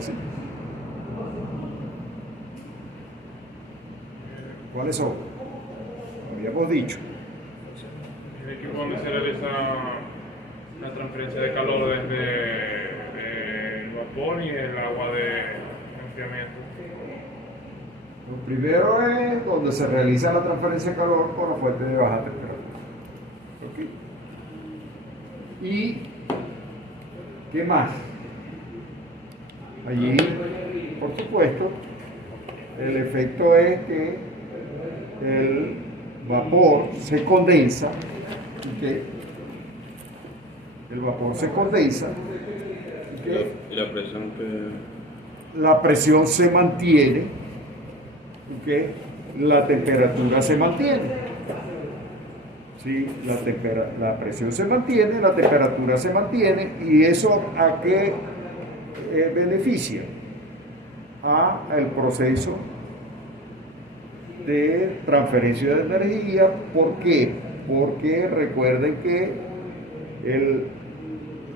así. ¿Cuáles son? Habíamos dicho. El equipo donde se realiza la transferencia de calor desde el vapor y el agua de enfriamiento. Lo primero es donde se realiza la transferencia de calor con la fuente de baja temperatura. ¿Ok? ¿Y qué más? Allí, por supuesto, el efecto es que el vapor se condensa. ¿Ok? El vapor se condensa. ¿Ok? Y la presión La presión se mantiene. ¿Ok? La temperatura se mantiene. ¿Sí? La presión se mantiene, la temperatura se mantiene, y eso ¿a qué beneficia? A el proceso de transferencia de energía. ¿Por qué? Porque recuerden que el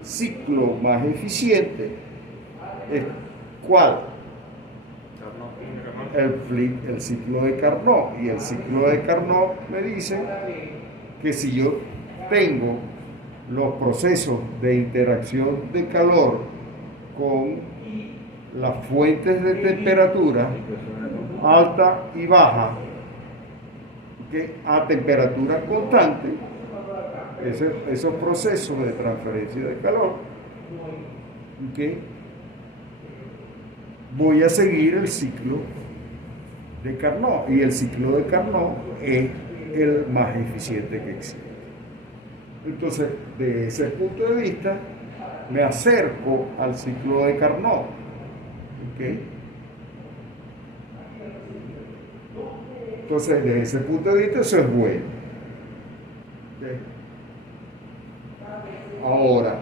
ciclo más eficiente es ¿cuál? El ciclo de Carnot. Y el ciclo de Carnot me dice que si yo tengo los procesos de interacción de calor con las fuentes de temperatura alta y baja, ¿okay? A temperatura constante, esos procesos de transferencia de calor, ¿okay? Voy a seguir el ciclo de Carnot, y el ciclo de Carnot es el más eficiente que existe. Entonces, de ese punto de vista, me acerco al ciclo de Carnot. ¿Okay? Entonces, desde ese punto de vista, eso es bueno. ¿Okay? Ahora,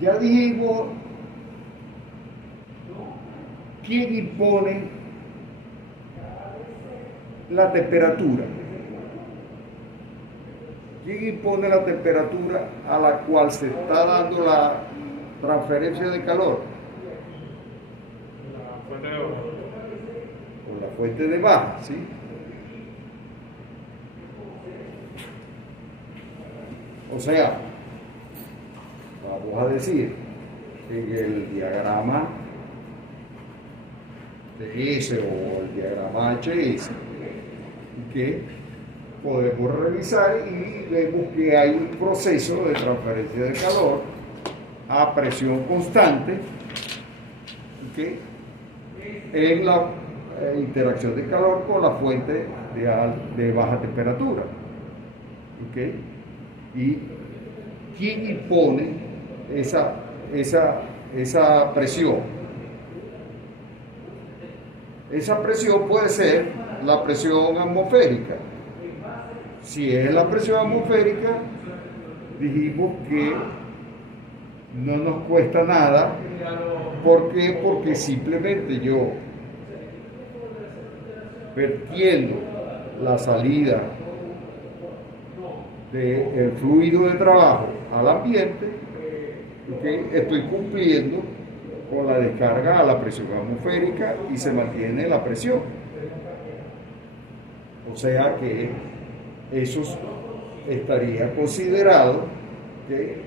ya dijimos quién impone la temperatura. ¿Quién impone la temperatura a la cual se está dando la transferencia de calor? La fuente de agua. Con la fuente de baja, ¿sí? O sea, vamos a decir, en el diagrama TS o el diagrama HS, que podemos revisar y vemos que hay un proceso de transferencia de calor a presión constante, ¿okay? En la interacción de calor con la fuente de baja temperatura. ¿Okay? ¿Y quién impone esa presión? Esa presión puede ser la presión atmosférica. Si es la presión atmosférica, dijimos que no nos cuesta nada. ¿Por qué? Porque simplemente yo, vertiendo la salida del fluido de trabajo al ambiente, ¿okay? Estoy cumpliendo con la descarga a la presión atmosférica y se mantiene la presión. O sea que eso estaría considerado que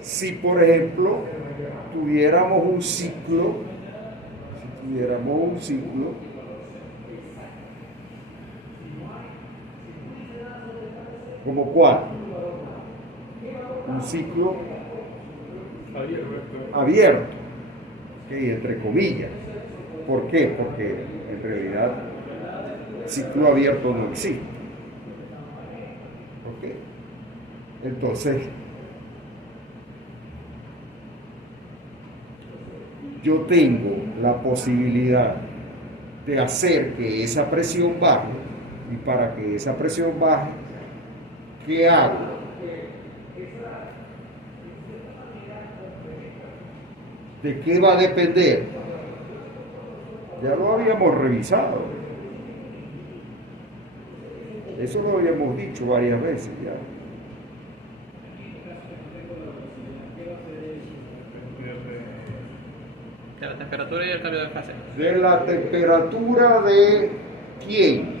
si, por ejemplo, tuviéramos un ciclo, ¿como cuál? Un ciclo abierto, ¿okay? Entre comillas. ¿Por qué? Porque en realidad ciclo abierto no existe. ¿Okay? Entonces, yo tengo la posibilidad de hacer que esa presión baje, y para que esa presión baje, ¿qué hago? ¿De qué va a depender? Ya lo habíamos revisado. Eso lo habíamos dicho varias veces ya. De la temperatura y el cambio de fase. De la temperatura de quién?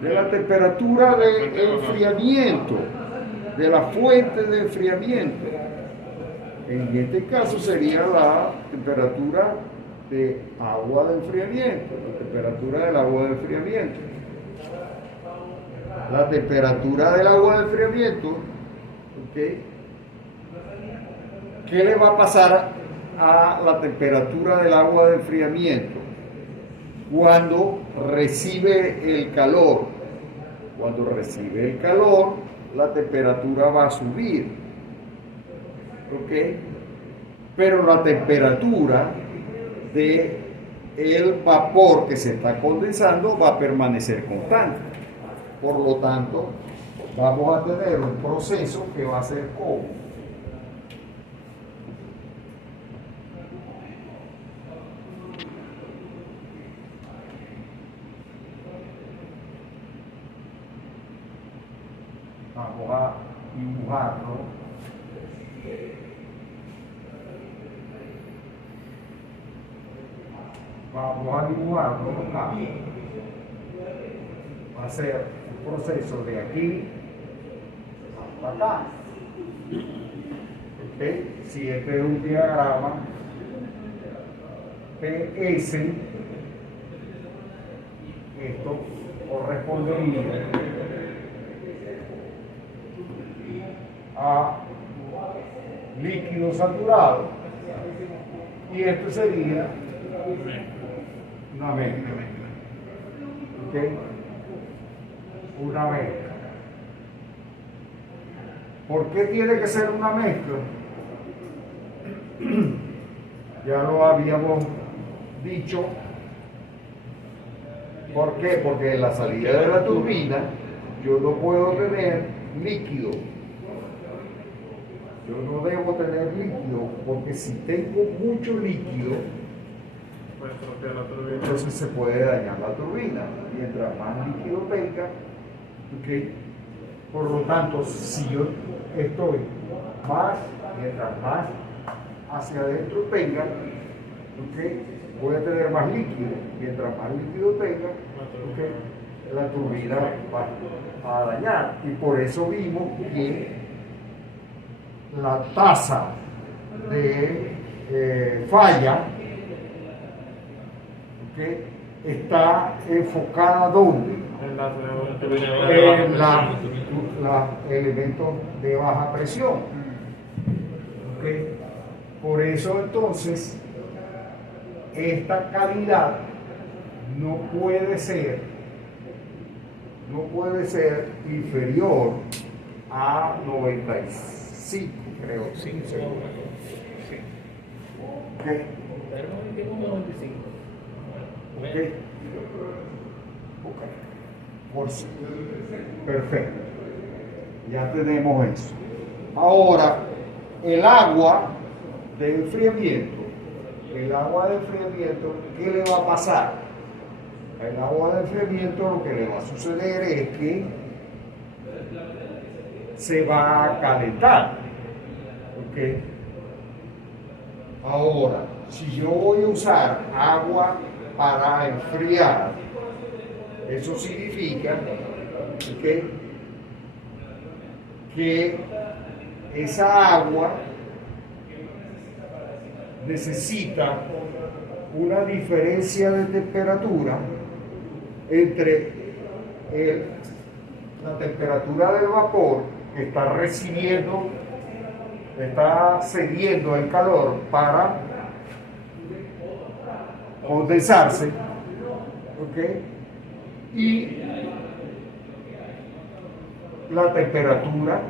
De la temperatura de enfriamiento, de la fuente de enfriamiento. En este caso sería la temperatura de agua de enfriamiento, la temperatura del agua de enfriamiento. La temperatura del agua de enfriamiento, ¿ok? ¿Qué le va a pasar a la temperatura del agua de enfriamiento? Cuando recibe el calor. Cuando recibe el calor, la temperatura va a subir. ¿Ok? Pero la temperatura de el vapor que se está condensando va a permanecer constante. Por lo tanto, vamos a tener un proceso que va a ser como vamos a dibujarlo. Vamos a dibujarlo acá. Va a ser un proceso de aquí hasta acá. ¿Okay? Si este es un diagrama PS, esto correspondería a líquido saturado y esto sería una mezcla. ¿Ok? Una mezcla. ¿Por qué tiene que ser una mezcla? Ya lo habíamos dicho. ¿Por qué? Porque en la salida de la turbina yo no puedo tener líquido. Yo no debo tener líquido, porque si tengo mucho líquido, entonces se puede dañar la turbina. Mientras más líquido tenga, ¿okay? Por lo tanto, si yo estoy más, mientras más hacia adentro tenga, ¿okay? Voy a tener más líquido. Mientras más líquido tenga, ¿okay? La turbina va a dañar. Y por eso vimos que la tasa de falla, ¿okay? Está enfocada ¿dónde? En los elementos de baja presión. ¿Okay? Por eso entonces esta calidad no puede ser inferior a 95, creo. Sí. ¿Okay? ¿Okay? Perfecto. Ya tenemos eso. Ahora, el agua de enfriamiento. ¿Qué le va a pasar? El agua de enfriamiento lo que le va a suceder es que se va a calentar. ¿Ok? Ahora, si yo voy a usar agua para enfriar, eso significa, ¿okay?, que esa agua necesita una diferencia de temperatura entre la temperatura del vapor que está cediendo el calor para condensarse, ¿ok?, y la temperatura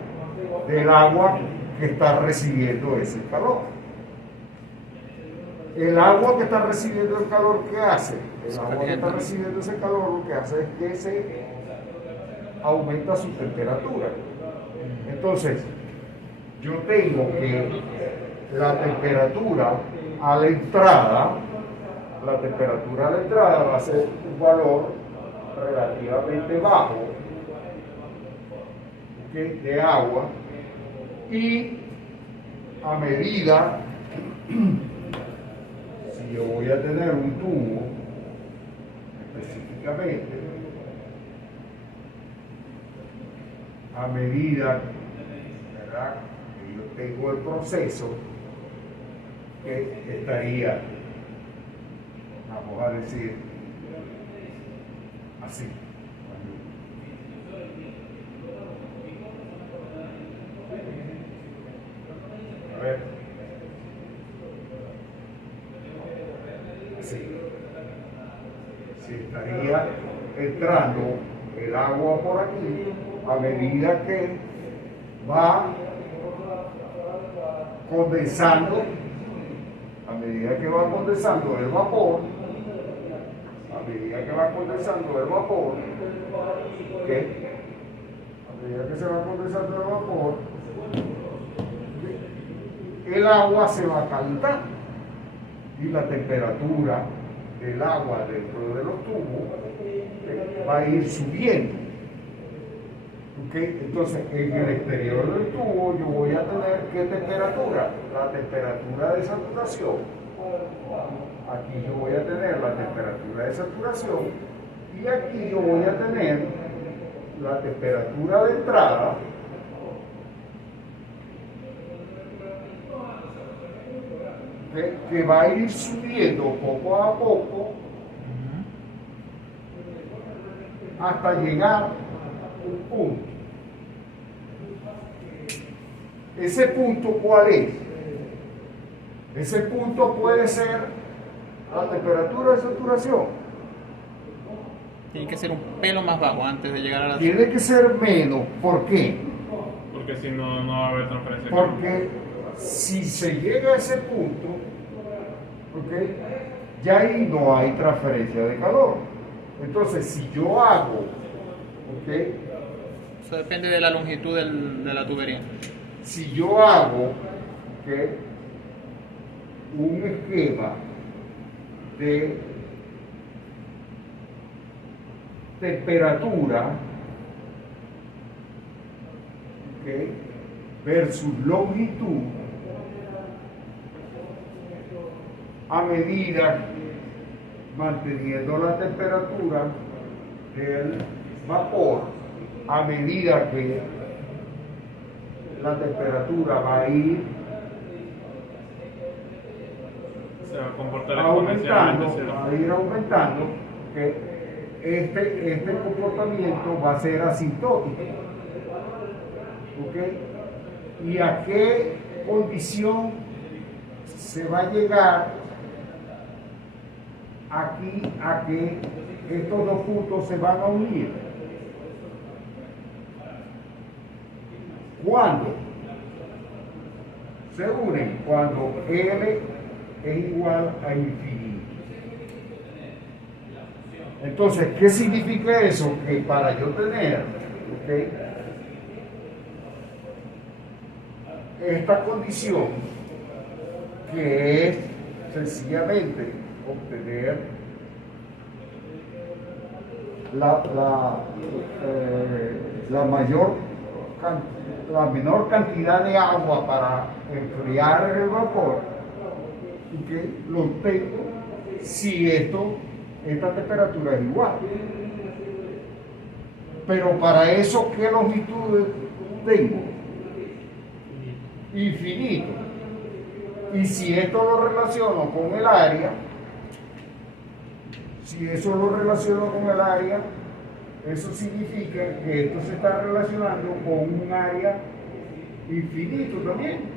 del agua que está recibiendo ese calor. El agua que está recibiendo el calor, ¿qué hace? El agua que está recibiendo ese calor lo que hace es que se aumenta su temperatura. Entonces, yo tengo que la temperatura a la entrada, la temperatura a la entrada va a ser un valor relativamente bajo, ¿ok?, de agua, y a medida, si yo voy a tener un tubo específicamente, a medida, ¿verdad?, que yo tengo el proceso, que estaría, vamos a decir, así. A ver. Así. Si estaría entrando el agua por aquí, a medida que va condensando, a medida que va condensando el vapor, a medida que va condensando el vapor, ¿qué? A medida que se va condensando el vapor, el agua se va a calentar y la temperatura del agua dentro de los tubos va a ir subiendo. ¿Okay? Entonces, en el exterior del tubo yo voy a tener ¿qué temperatura? La temperatura de saturación. Aquí yo voy a tener la temperatura de saturación y aquí yo voy a tener la temperatura de entrada, que va a ir subiendo poco a poco hasta llegar a un punto. ¿Ese punto cuál es? Ese punto puede ser la temperatura de saturación. Tiene que ser un pelo más bajo antes de llegar a la... Tiene que ser menos. ¿Por qué? Porque si no, no va a haber transferencia. Porque si se llega a ese punto, ¿ok?, ya ahí no hay transferencia de calor. Entonces, si yo hago, ¿ok?, Eso depende de la longitud de la tubería. si yo hago, ¿ok?, un esquema de temperatura, ¿ok?, versus longitud, a medida, manteniendo la temperatura del vapor, a medida que la temperatura va a ir Se va a comportar aumentando, exponencialmente. va a ir aumentando, que este comportamiento va a ser asintótico. ¿Ok? ¿Y a qué condición se va a llegar aquí a que estos dos puntos se van a unir? ¿Cuándo? Se unen cuando L es igual a infinito. Entonces, ¿qué significa eso? Que para yo tener, ¿ok?, esta condición, que es sencillamente obtener la menor cantidad de agua para enfriar el vapor, ¿okay?, lo obtengo si esta temperatura es igual. Pero para eso, ¿qué longitud tengo? Infinito. Y si esto lo relaciono con el área, si eso lo relaciono con el área, eso significa que esto se está relacionando con un área infinito también.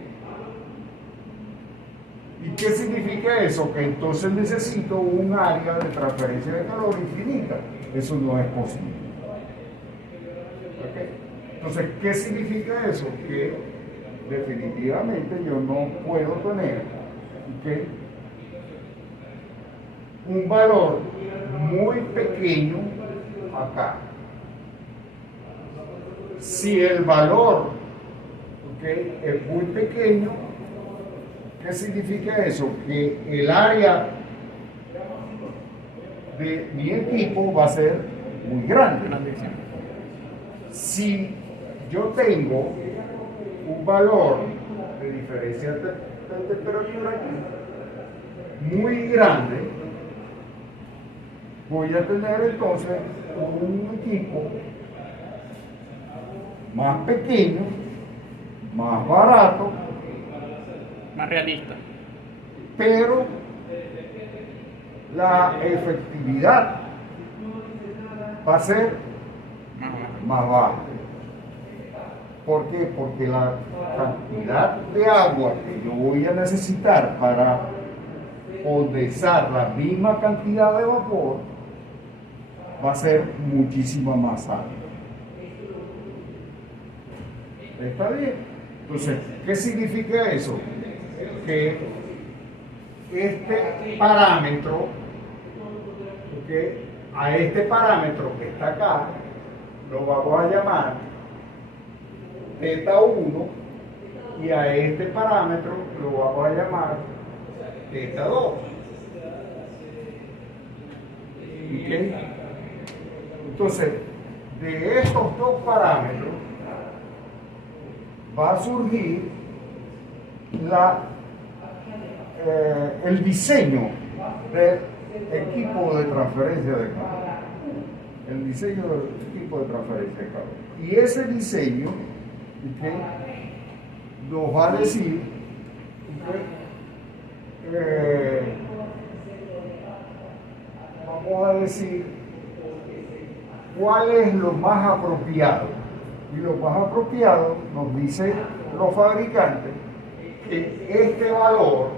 ¿Y qué significa eso? Que entonces necesito un área de transferencia de calor infinita. Eso no es posible. ¿Okay? Entonces, ¿qué significa eso? Que definitivamente yo no puedo tener, ¿okay?, un valor muy pequeño acá. Si el valor, ¿okay?, es muy pequeño, ¿Qué significa eso? Que el área de mi equipo va a ser muy grande. Grandísimo. Si yo tengo un valor de diferencia de temperatura aquí muy grande, voy a tener entonces un equipo más pequeño, más barato, Más realista. pero la efectividad va a ser Más bajo. más baja. ¿Por qué? Porque la cantidad de agua que yo voy a necesitar para condensar la misma cantidad de vapor va a ser muchísimo más alta. ¿Está bien? Entonces, ¿qué significa eso? Que este parámetro, ¿ok? A este parámetro que está acá, lo vamos a llamar θ1 y a este parámetro lo vamos a llamar θ2. ¿Ok? Entonces, de estos dos parámetros va a surgir el diseño del equipo de transferencia de calor. El diseño del equipo de transferencia de calor. Y ese diseño, ¿okay?, nos va a decir, vamos a decir cuál es lo más apropiado. Y lo más apropiado nos dicen los fabricantes que este valor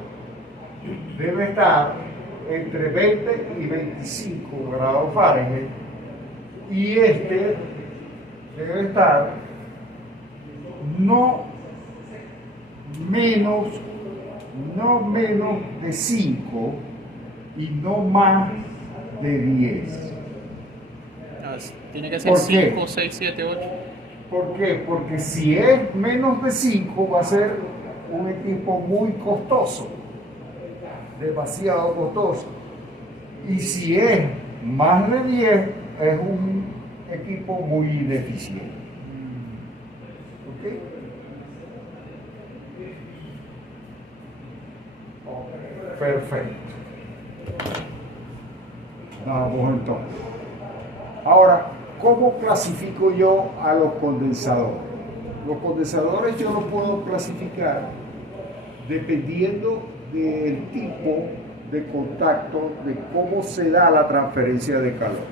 debe estar entre 20 y 25 grados Fahrenheit y este debe estar no menos de 5 y no más de 10. Tiene que ser ¿Por qué? 5, 6, 7, 8. ¿Por qué? Porque si es menos de 5 va a ser un equipo muy costoso, demasiado costoso. Y si es más de 10 es un equipo muy ineficiente. ¿Ok? Perfecto. Vamos entonces. Ahora, ¿cómo clasifico yo a los condensadores? Los condensadores yo los puedo clasificar dependiendo del tipo de contacto, de cómo se da la transferencia de calor.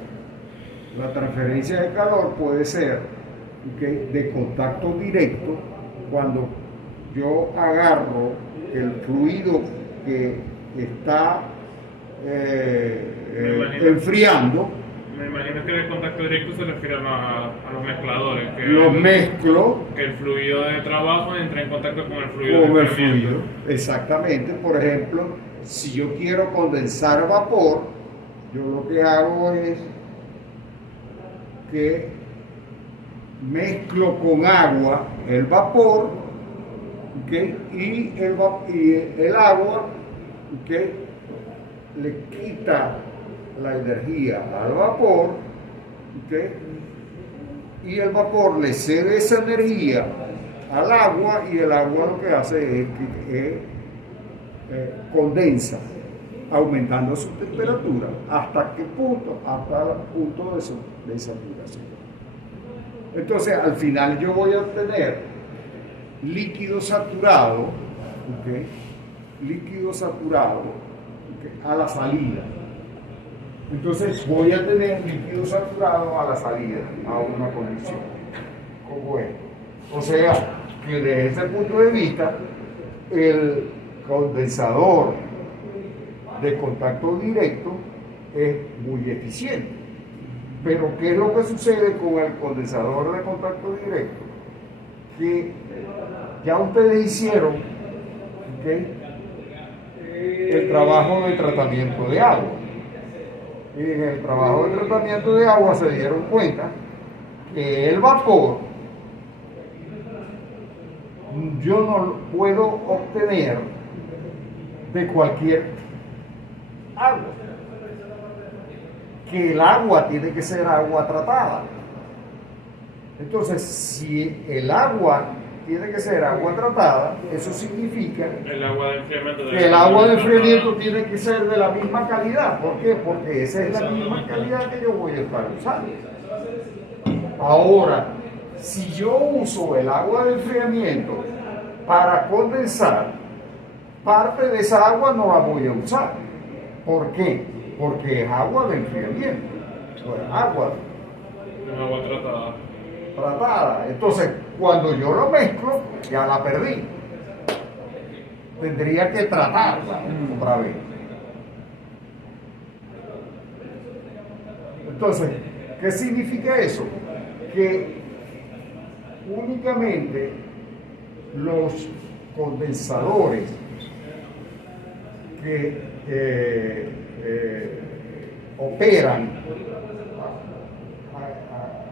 La transferencia de calor puede ser, ¿okay?, de contacto directo, cuando yo agarro el fluido que está enfriando. Me imagino que el contacto directo se refiere a los mezcladores. Lo mezclo. Que el fluido de trabajo entre en contacto con el fluido Con de el enfriamiento. fluido, exactamente. Por ejemplo, si yo quiero condensar vapor, yo lo que hago es que mezclo con agua el vapor, ¿okay?, y el agua, ¿okay?, le quita la energía al vapor, ¿okay?, y el vapor le cede esa energía al agua y el agua lo que hace es que condensa, aumentando su temperatura. ¿Hasta qué punto? Hasta el punto de saturación. Entonces, al final yo voy a obtener líquido saturado, ¿okay?, líquido saturado, ¿okay?, a la salida. Entonces voy a tener líquido saturado a la salida, a una condición como esta. O sea, que desde ese punto de vista, el condensador de contacto directo es muy eficiente. Pero ¿qué es lo que sucede con el condensador de contacto directo? Que ya ustedes hicieron, ¿okay?, el trabajo de tratamiento de agua. Y en el trabajo de tratamiento de agua se dieron cuenta que el vapor yo no puedo obtener de cualquier agua. Que el agua tiene que ser agua tratada. Entonces, si el agua tiene que ser agua tratada, eso significa El agua de enfriamiento. que el agua de enfriamiento tiene que ser de la misma calidad. ¿Por qué? Porque esa es la misma calidad que yo voy a estar usando. Ahora, si yo uso el agua de enfriamiento para condensar, parte de esa agua no la voy a usar. ¿Por qué? Porque es agua de enfriamiento, es agua Es agua tratada. tratada. Entonces, cuando yo lo mezclo, ya la perdí. Tendría que tratarla otra vez. Entonces, ¿qué significa eso? Que únicamente los condensadores que operan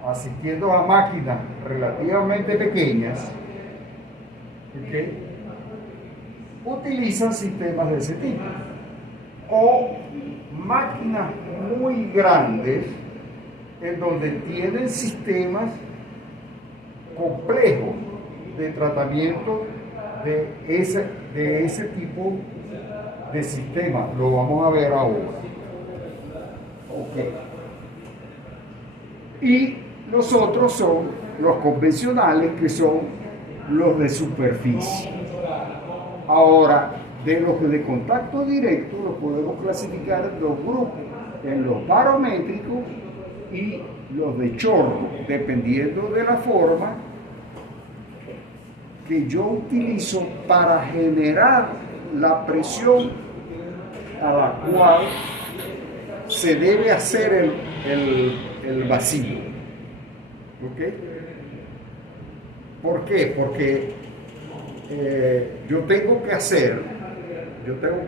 asistiendo a máquinas relativamente pequeñas, utilizan sistemas de ese tipo, o máquinas muy grandes en donde tienen sistemas complejos de tratamiento de ese tipo de sistema. Lo vamos a ver ahora. Okay. Y los otros son los convencionales, que son los de superficie. Ahora, de los de contacto directo los podemos clasificar en dos grupos, en los barométricos y los de chorro, dependiendo de la forma que yo utilizo para generar la presión a la cual se debe hacer el vacío. ¿Ok? ¿Por qué? Porque yo tengo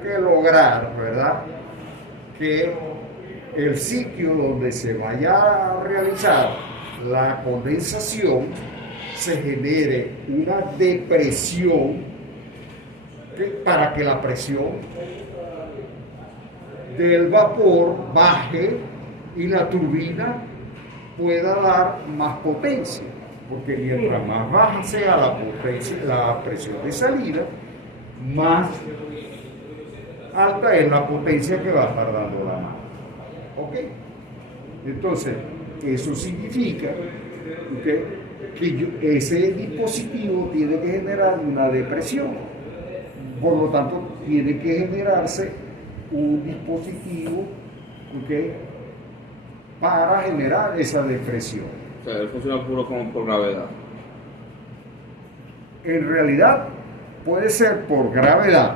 que lograr, ¿verdad?, que el sitio donde se vaya a realizar la condensación se genere una depresión para que la presión del vapor baje y la turbina pueda dar más potencia, porque mientras más baja sea la presión de salida, más alta es la potencia que va a estar dando la mano. ¿Ok? Entonces, eso significa, ¿okay?, que ese dispositivo tiene que generar una depresión. Por lo tanto, tiene que generarse un dispositivo, ¿okay?, para generar esa depresión. O sea, él funciona puro como por gravedad. En realidad, puede ser por gravedad,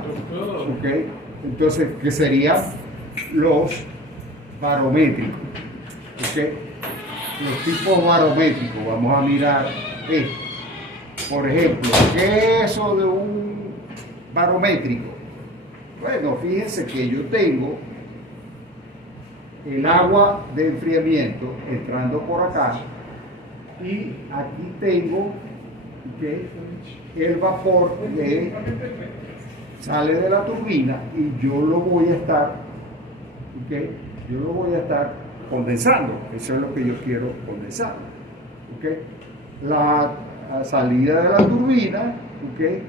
¿okay? Entonces, que serían los barométricos, ¿okay? Los tipos barométricos. Vamos a mirar esto. Por ejemplo, ¿qué es eso de un barométrico? Bueno, fíjense que yo tengo el agua de enfriamiento entrando por acá y aquí tengo, ¿okay?, el vapor que sale de la turbina y yo lo voy a estar, ¿okay?, yo lo voy a estar condensando. Eso es lo que yo quiero condensar. ¿Okay? La salida de la turbina, ¿okay?,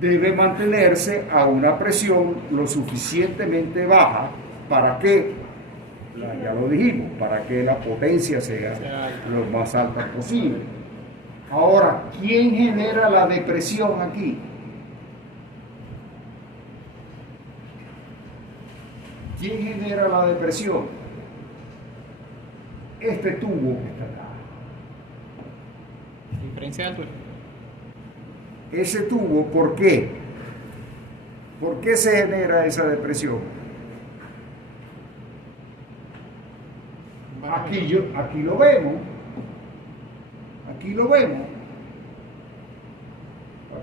debe mantenerse a una presión lo suficientemente baja para que, ya lo dijimos, para que la potencia sea lo más alta posible. Ahora, ¿quién genera la depresión aquí? ¿Quién genera la depresión? Este tubo que está acá. Diferencia de altura. Ese tubo, ¿por qué? ¿Por qué se genera esa depresión? Aquí lo vemos. Aquí lo vemos.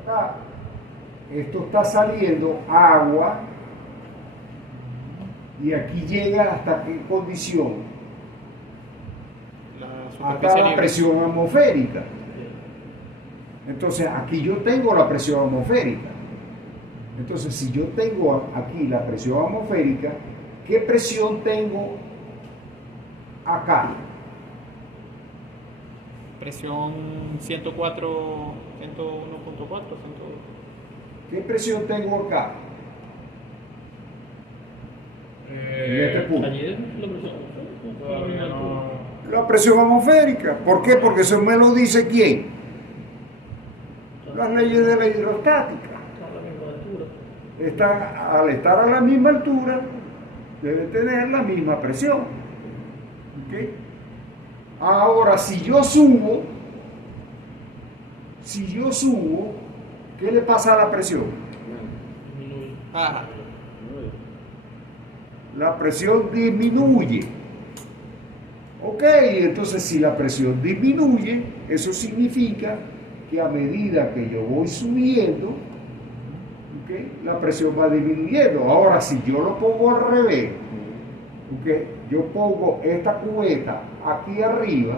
Acá. Esto está saliendo agua. Y aquí llega hasta qué condición. Acá la presión atmosférica. Entonces aquí yo tengo la presión atmosférica. Entonces, si yo tengo aquí la presión atmosférica, ¿qué presión tengo acá? Presión 104, 101.4, ¿Qué presión tengo acá? En este punto. Ayer lo presentó. Todavía no. La presión atmosférica. ¿Por qué? Porque eso me lo dice ¿quién? Las leyes de la hidrostática. A la misma altura. Al estar a la misma altura, debe tener la misma presión. ¿Ok? Ahora, si yo subo, ¿qué le pasa a la presión? Disminuye. baja. La presión disminuye. Ok, entonces si la presión disminuye, eso significa que a medida que yo voy subiendo, ¿okay?, la presión va disminuyendo. Ahora, si yo lo pongo al revés, ¿okay?, yo pongo esta cubeta aquí arriba,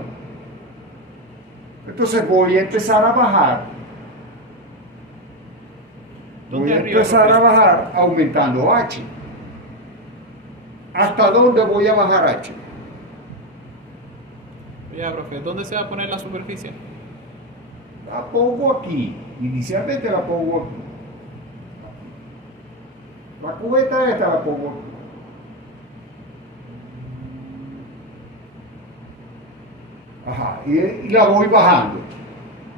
entonces voy a empezar a bajar. Voy ¿Dónde a arriba, empezar a profesor? bajar aumentando H. ¿Hasta dónde voy a bajar H? Ya, profe, ¿dónde se va a poner la superficie? La pongo aquí. Inicialmente la pongo aquí. La cubeta esta la pongo aquí. Ajá, y la voy bajando.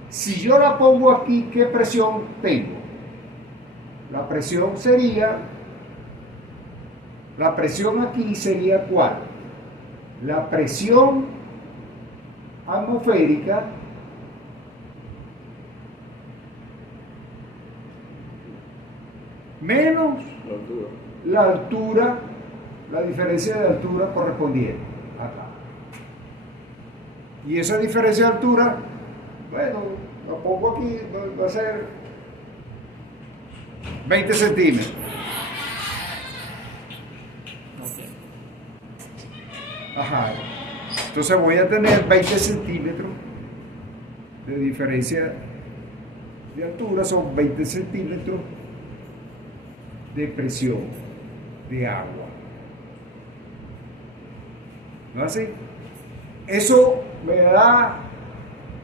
Si yo la pongo aquí, ¿qué presión tengo? La presión aquí sería ¿cuál? La presión atmosférica menos La altura. la altura, la diferencia de altura correspondiente acá. Y esa diferencia de altura, bueno, lo pongo aquí, va a ser 20 centímetros. Ajá. Entonces voy a tener 20 centímetros de diferencia de altura, son 20 centímetros de presión de agua. ¿No es así? Eso me da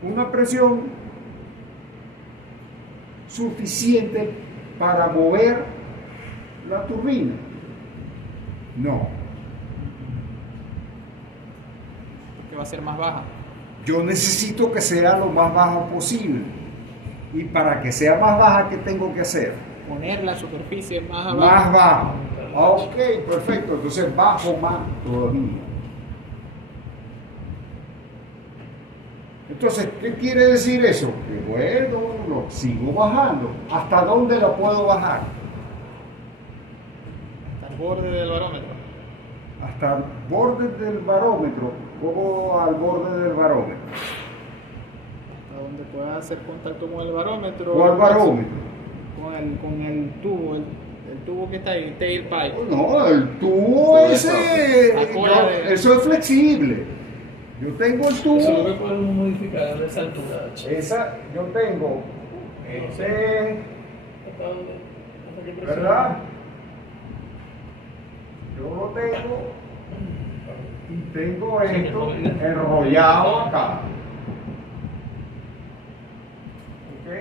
una presión suficiente para mover la turbina. No. Que va a ser más baja. Yo necesito que sea lo más bajo posible. Y para que sea más baja, ¿qué tengo que hacer? Poner la superficie más abajo. Más bajo. Ah, ok, perfecto. Entonces bajo más todavía. Entonces, ¿qué quiere decir eso? Que bueno, lo sigo bajando. ¿Hasta dónde lo puedo bajar? Hasta el borde del barómetro. Hasta el borde del barómetro. ¿Cómo al borde del barómetro? Hasta donde pueda hacer contacto con el barómetro. ¿Cuál barómetro? Con el tubo, el tubo que está ahí, tailpipe. No, el tubo ese, La cola no, de- eso es flexible. Yo tengo el tubo. Eso es lo que podemos modificar de esa altura. Yo tengo ese, ¿Hasta dónde? ¿Hasta qué presión? ¿verdad? Yo lo tengo y tengo esto enrollado acá. ¿Ok?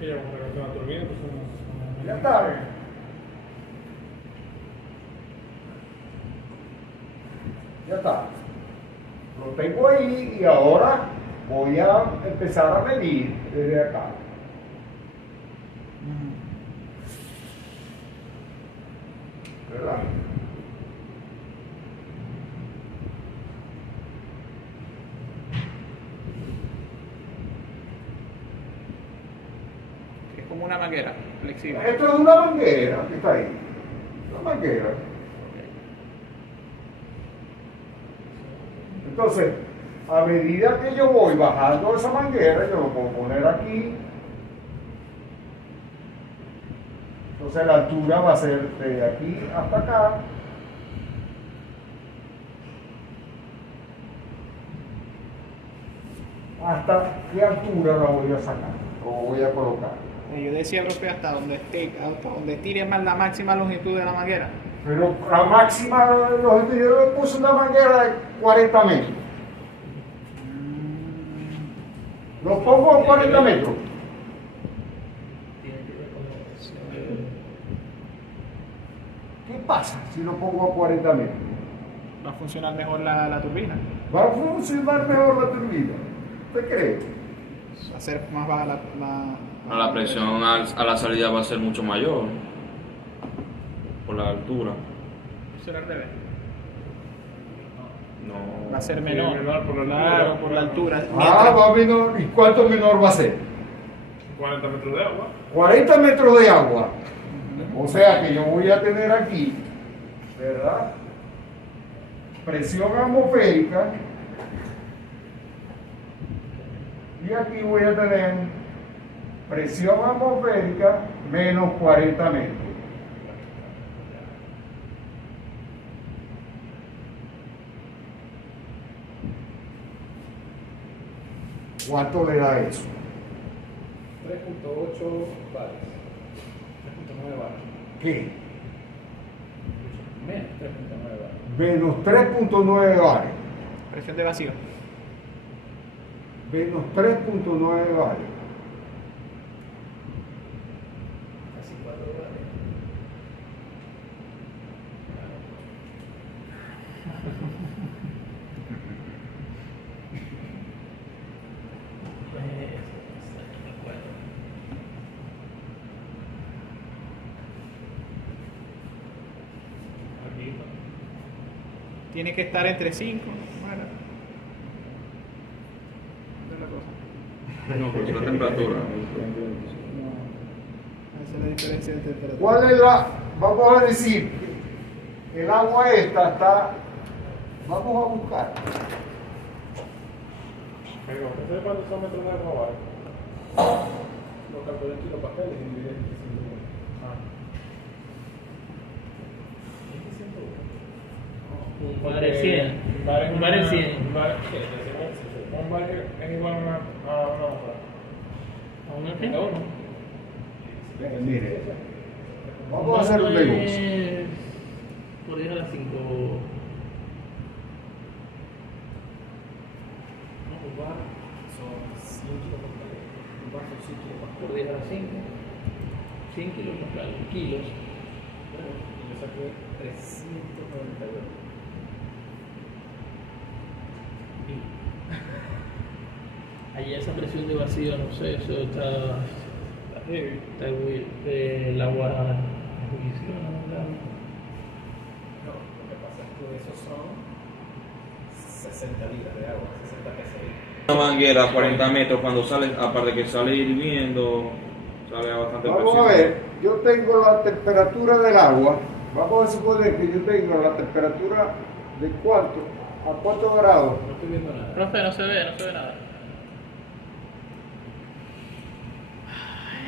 Sí, ya vamos a recortar la turbina, entonces Ya está. Ya está. Lo tengo ahí y ahora voy a empezar a medir desde acá. ¿Verdad? Es como una manguera flexible. Esto es una manguera que está ahí. Una manguera. Entonces, a medida que yo voy bajando esa manguera, yo lo puedo poner aquí. Entonces la altura va a ser de aquí hasta acá. hasta qué altura la voy a sacar o voy a colocar. Yo decía, profe, hasta donde tire más la máxima longitud de la manguera. Pero la máxima longitud, yo le puse una manguera de 40 metros. Lo pongo a 40 metros. Tiene que ver con ¿Qué pasa si lo pongo a 40 metros? Va a funcionar mejor la turbina. ¿Va a funcionar mejor la turbina? ¿Usted cree? Va a ser más baja La presión a la salida va a ser mucho mayor por la altura. será al revés. No. Va a ser Sí, menor. menor por la altura. Claro, por la altura. Ah, Mientras- va menor. ¿Y cuánto menor va a ser? 40 metros de agua. 40 metros de agua. O sea que yo voy a tener aquí, ¿verdad? Presión atmosférica. Y aquí voy a tener presión atmosférica menos 40 metros. ¿Cuánto le da eso? 3.8 bares. 3.9 bares. ¿Qué? Menos 3.9 bares. Menos 3.9 bares. Presión de vacío. Menos 3.9 bares. Casi 4 bares. Tiene que estar entre 5. Bueno. Esa es la cosa. No, pues la temperatura. Esa es la diferencia de temperatura. ¿Cuál es la? Vamos a decir, el agua esta está, vamos a buscar. Pero, ¿usted sabe cuántos son metros de agua vale? Lo calculé en kilopascales y dividí entre 101. Ah. ¿Es que 101? Un bar es 100. Un bar es 100. Un bar es igual a una hoja. ¿A una ¿A qué? uno? Mire, vamos a hacer un negocio. Por 10 a las 5. No, un bar son 100 kilopascales. Un bar son 100 kilopascales. Por 10 a las 5. 100 kilos, kilos. Bueno, y yo saqué 398. Allí esa presión de vacío, no sé, eso está heavy, está muy, el agua juicio, No, lo que pasa es que esos son 60 libras de agua, 60 psi. Una manguera a 40 metros cuando sale, aparte que sale hirviendo, sale a bastante Vamos presión. a ver, yo tengo la temperatura del agua, vamos a suponer que yo tengo la temperatura de cuánto, a cuántos grados. No estoy viendo nada. Profe, no se ve nada.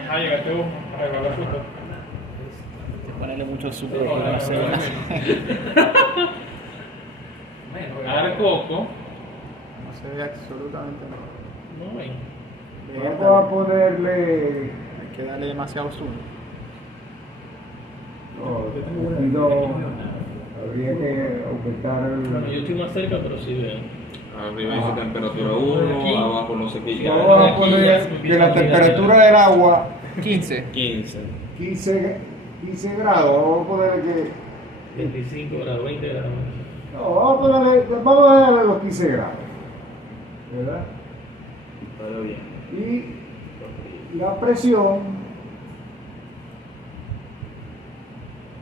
Ah, llegaste vos a arreglar la fruta. Ponerle mucho azúcar No, para no, hacer no, una- Menos, Agarra coco. No se ve absolutamente nada. no ven. Vamos a ponerle, Hay que darle demasiado zoom. habría que aumentar Bueno, yo el... estoy más cerca, pero sí veo. Arriba dice temperatura 1, abajo no sé qué. Vamos a poner que la temperatura del agua 15. 15. 15 grados, vamos a ponerle que... 25 grados, 20 grados. No, vamos a darle los 15 grados, ¿verdad? Está bien. Y la presión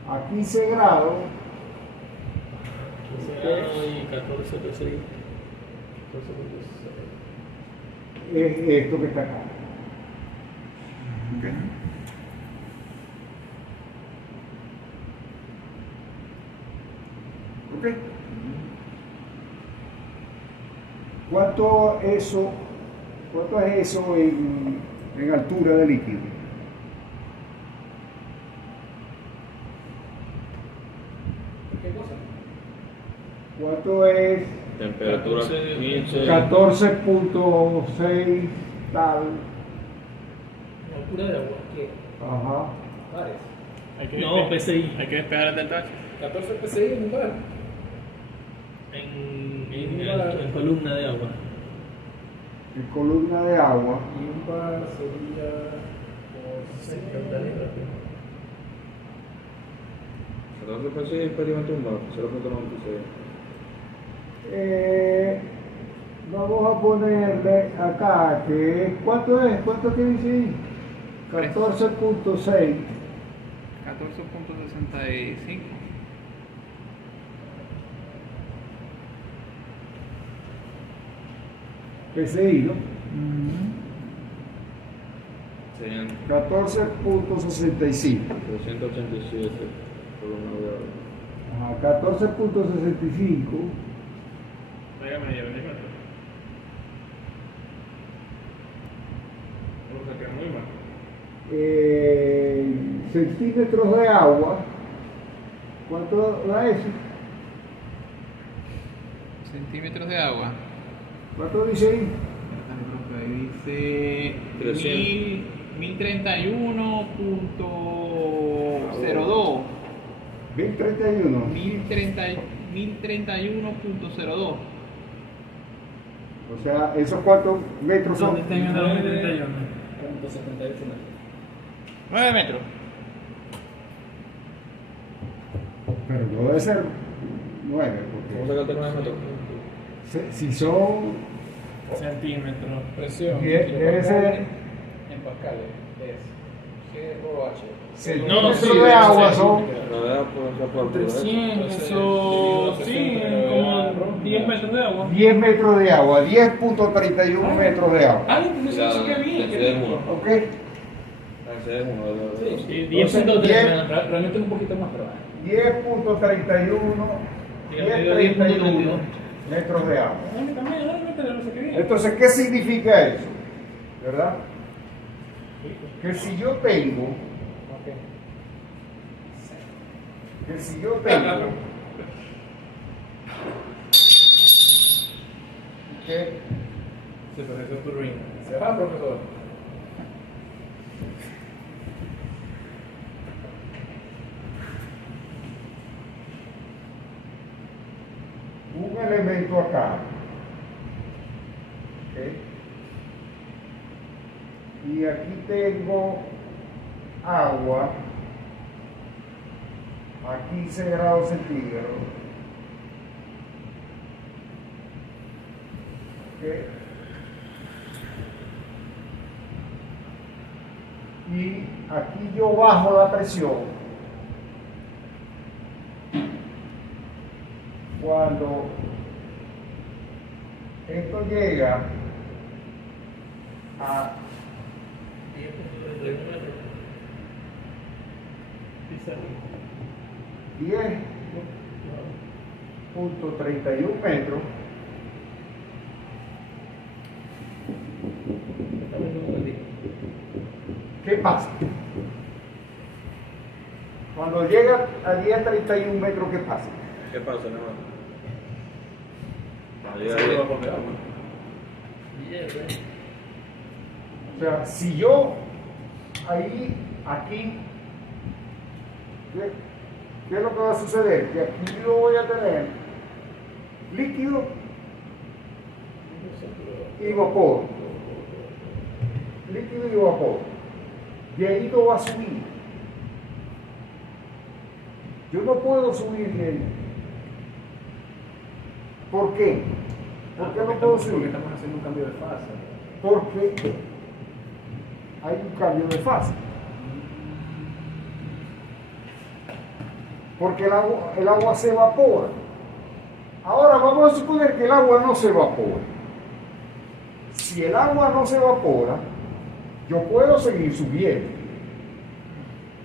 a 15 grados 15 grados y 14 psi. 14.6. es esto que está acá. ¿Ok? ¿Cuánto es eso en altura de líquido? ¿Qué cosa? ¿Cuánto es Temperatura 14, 15. 14.6 tal. Altura de agua. ¿Qué? Ajá. Bares. Hay que No, PSI. Hay que despejar el tacho. 14 PSI en un bar. En columna de agua. En columna de agua. Y un bar sería por 60 libras. 14 pesos y perímetro un bar, 0.96. Vamos a ponerle acá que ¿cuánto es? ¿Cuánto que dice ahí? 14.6. 14.65. PSI, ¿no? Serían 14.65. 387 columnas de agua. Ajá, 14.65. Tráigame ahí el milímetro. Lo saqué muy mal. Centímetros de agua. ¿Cuánto da eso? Centímetros de agua. ¿Cuánto dice ahí? Ahí dice 300. 1031.02. 1031. 1031.02. O sea, ¿esos cuántos metros son? ¿Dónde está viendo los 31? 78 metros. 9 metros. Pero no debe ser 9, ¿Cómo porque sacaste 9 metros? si son Centímetros. Presión. debe ser En pascales es G o H. centímetros sí, de debe agua ser. son La verdad, pues, esa por altura, ¿eh? 300, Entonces, eso sí, como 10 metros de agua. 10 metros de agua, 10.31 metros de agua. Ay, pues eso qué bien. Ese es uno. ¿Ok? Ese es uno de los. Sí, Entonces, 10.3. Realmente un poquito más, pero 10.31 10.31 metros de agua. Entonces, ¿qué significa eso? ¿Verdad? Que si yo tengo, que Se parece a tu ring. se va, profesor. un elemento acá, ¿ok? Y aquí tengo agua a 15 grados centígrados, ¿ok? Y aquí yo bajo la presión cuando esto llega a 10.31 metros. ¿Qué pasa? Cuando llega a 10.31 metros, ¿qué pasa? ¿Qué pasa, hermano? Se va por debajo. O sea, si yo ahí, aquí, ¿qué es lo que va a suceder? Que aquí yo voy a tener líquido y vapor. Líquido y vapor. De ahí no va a subir. Yo no puedo subir de ahí. ¿Por qué? ¿Por qué no puedo Porque subir? estamos haciendo un cambio de fase. Porque hay un cambio de fase. Porque el agua se evapora. Ahora vamos a suponer que el agua no se evapora. Si el agua no se evapora, yo puedo seguir subiendo.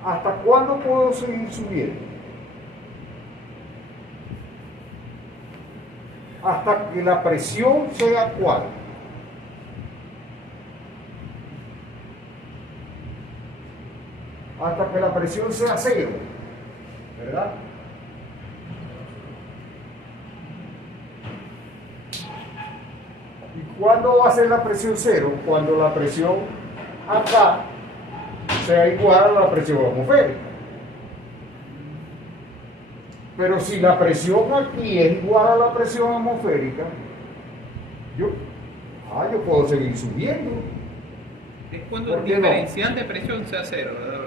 ¿Hasta cuándo puedo seguir subiendo? Hasta que la presión sea ¿cuál? Hasta que la presión sea 0, ¿verdad? ¿Cuándo va a ser la presión cero? Cuando la presión acá sea igual a la presión atmosférica. Pero si la presión aquí es igual a la presión atmosférica, yo puedo seguir subiendo. Es cuando ¿Por el qué no? diferencial de presión sea cero, ¿verdad?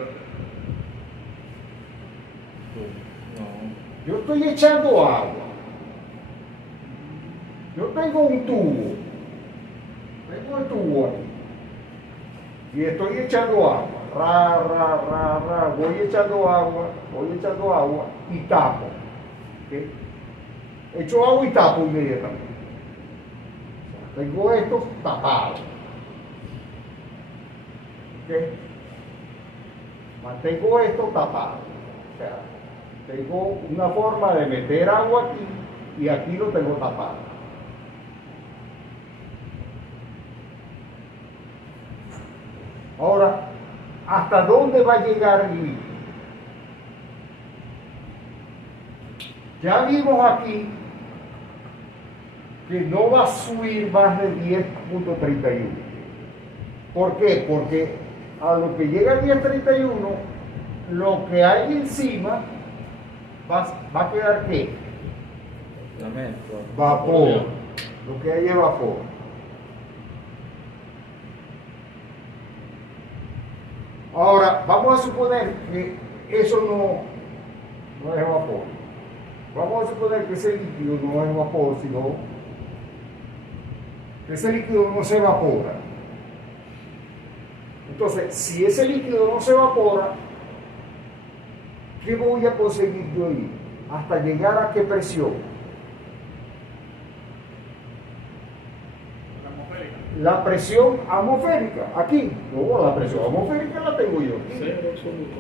No. Yo estoy echando agua. Yo tengo un tubo. Tengo el tubo aquí. Y estoy echando agua. Voy echando agua y tapo. ¿Ok? Echo agua y tapo inmediatamente. O sea, tengo esto tapado. ¿Ok? Mantengo esto tapado. O sea, tengo una forma de meter agua aquí y aquí lo tengo tapado. Ahora, ¿hasta dónde va a llegar el líquido? Ya vimos aquí que no va a subir más de 10.31. ¿Por qué? Porque a lo que llega a 10.31, lo que hay encima va a quedar ¿qué? La mezcla. Vapor. Lo que hay es vapor. Ahora, vamos a suponer que eso no es vapor. Vamos a suponer que ese líquido no es vapor, sino que ese líquido no se evapora. Entonces, si ese líquido no se evapora, ¿qué voy a conseguir yo ahí? ¿Hasta llegar a qué presión? La presión atmosférica, aquí. No, la presión atmosférica la tengo yo aquí. Cero absoluto.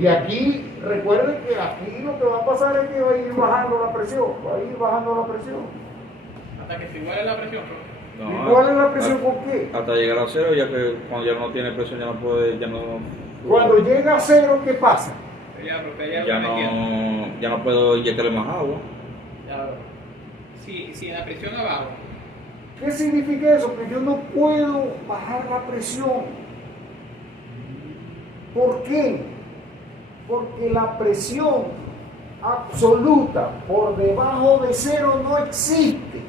Y aquí, recuerden que aquí lo que va a pasar es que va a ir bajando la presión, Hasta que se iguale la presión. No, ¿Y cuál es la presión con qué? Hasta llegar a cero, ya que cuando ya no tiene presión ya no puede, Cuando llega a cero, ¿qué pasa? ya no puedo inyectarle más agua. Si en la presión abajo, ¿Qué significa eso? Que yo no puedo bajar la presión. ¿Por qué? Porque la presión absoluta por debajo de cero no existe.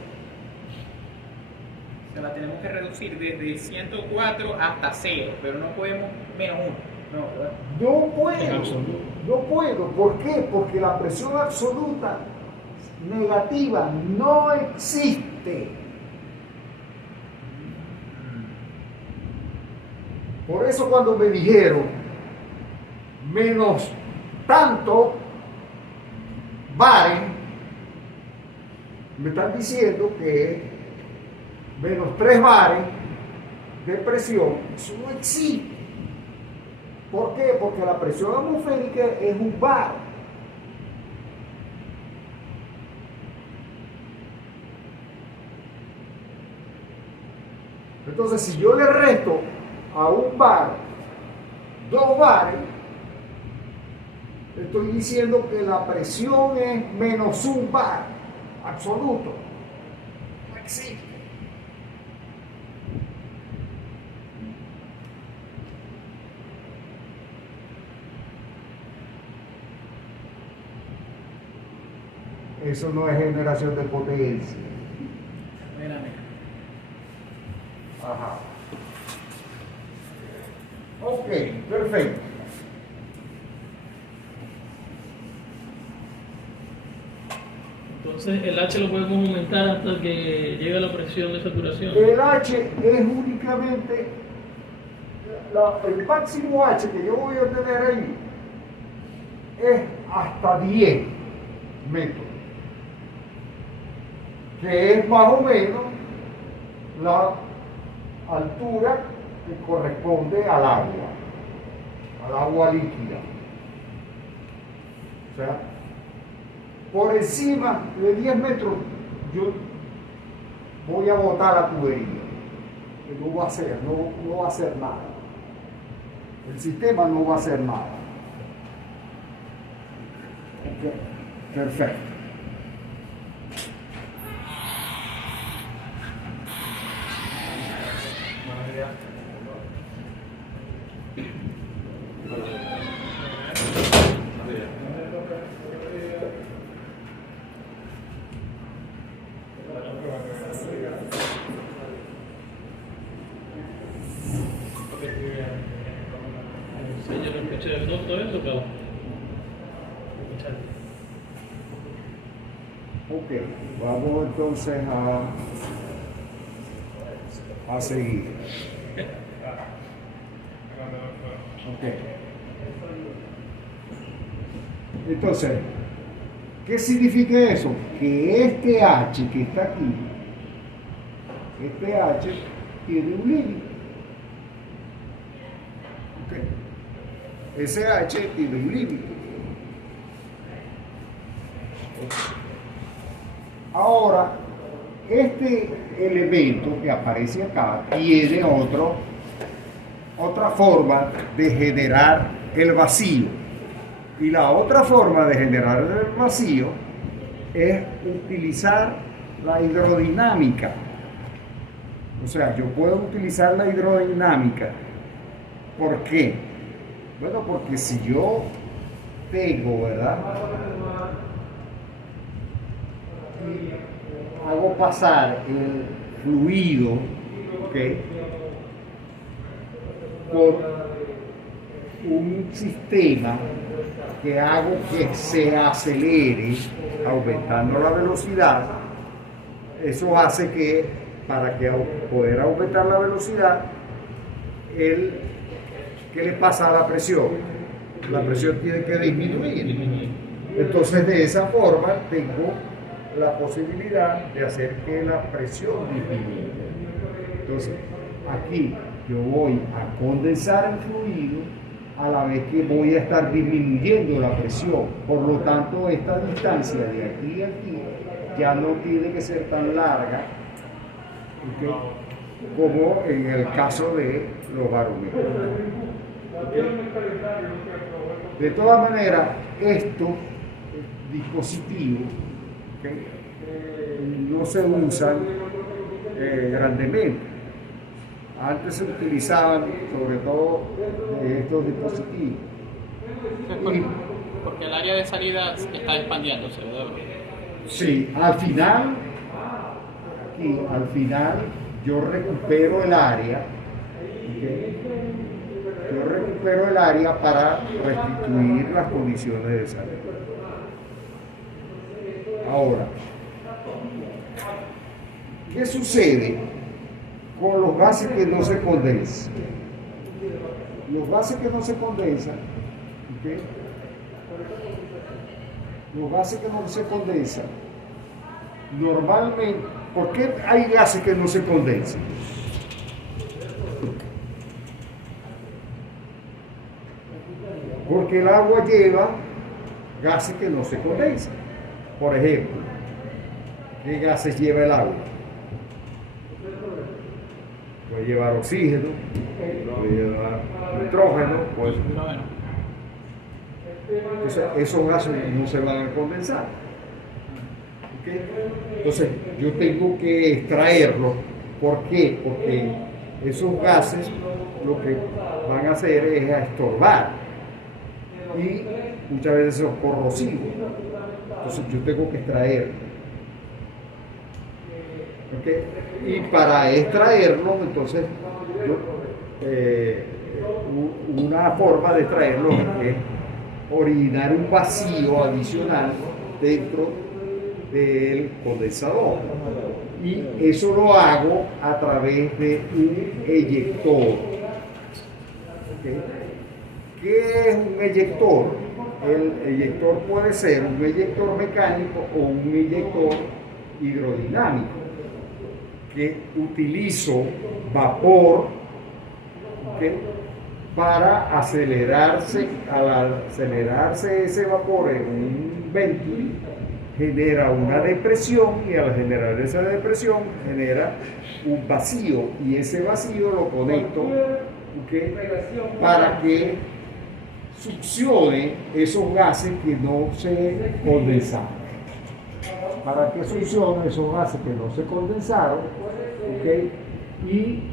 se la tenemos que reducir desde 104 hasta 0, pero no podemos menos 1. No, ¿verdad? No puedo. ¿Por qué? Porque la presión absoluta negativa no existe. Por eso cuando me dijeron menos tanto bares, me están diciendo que menos 3 bares de presión, eso no existe. ¿Por qué? Porque la presión atmosférica es un bar. Entonces, si yo le resto a un bar 2 bares, estoy diciendo que la presión es menos un bar absoluto. No existe. Eso no es generación de potencia. Ajá. Ok, perfecto. Entonces el H lo podemos aumentar hasta que llegue a la presión de saturación. El H es únicamente el máximo H que yo voy a tener ahí es hasta 10 metros, que es más o menos la altura que corresponde al agua líquida. O sea, por encima de 10 metros yo voy a botar la tubería, que no va a hacer, no va a hacer nada. El sistema no va a hacer nada. Okay. Perfecto. Sí, yo lo escuché, ¿no? Todo eso, pero. Ok, vamos entonces a seguir. Ok. Entonces, ¿qué significa eso? Que este H que está aquí, este H tiene un límite. Ok. Ese H tiene un límite. Ahora, este elemento que aparece acá tiene otra forma de generar el vacío. Y la otra forma de generar el vacío es utilizar la hidrodinámica. O sea, yo puedo utilizar la hidrodinámica. ¿Por qué? Bueno, porque si yo tengo, ¿verdad? Hago pasar el fluido, ¿ok?, por un sistema que hago que se acelere aumentando la velocidad. Eso hace que, para que poder aumentar la velocidad, ¿qué le pasa a la presión? La presión tiene que disminuir. Entonces, de esa forma tengo la posibilidad de hacer que la presión disminuya. Entonces, aquí yo voy a condensar el fluido a la vez que voy a estar disminuyendo la presión. Por lo tanto, esta distancia de aquí a aquí ya no tiene que ser tan larga, ¿okay?, como en el caso de los barómetros. ¿Okay? De todas maneras, estos dispositivos, ¿okay?, no se usan grandemente. Antes se utilizaban sobre todo estos dispositivos. Porque el área de salida está expandiéndose, ¿verdad? Sí, al final yo recupero el área, ¿okay?, yo recupero el área para restituir las condiciones de salida. Ahora, ¿qué sucede con los gases que no se condensan? Los gases que no se condensan, ¿okay?, los gases que no se condensan, normalmente, ¿por qué hay gases que no se condensan? Porque el agua lleva gases que no se condensan. Por ejemplo, ¿qué gases lleva el agua? Puede llevar oxígeno, puede llevar nitrógeno, pues. Entonces, esos gases no se van a condensar. ¿Okay? Entonces, yo tengo que extraerlos. ¿Por qué? Porque esos gases lo que van a hacer es a estorbar. Y muchas veces son corrosivos. Entonces, yo tengo que extraerlos. ¿Okay? Y para extraerlos, entonces, una forma de extraerlos es originar un vacío adicional dentro del condensador, y eso lo hago a través de un eyector. ¿Okay? ¿Qué es un eyector? El eyector puede ser un eyector mecánico o un eyector hidrodinámico, que utilizo vapor, ¿okay?, para acelerarse. Al acelerarse ese vapor en un ventile, genera una depresión, y al generar esa depresión genera un vacío, y ese vacío lo conecto, ¿okay?, para que succione esos gases que no se condensaron. Para que succione esos gases que no se condensaron, ¿okay? ¿Y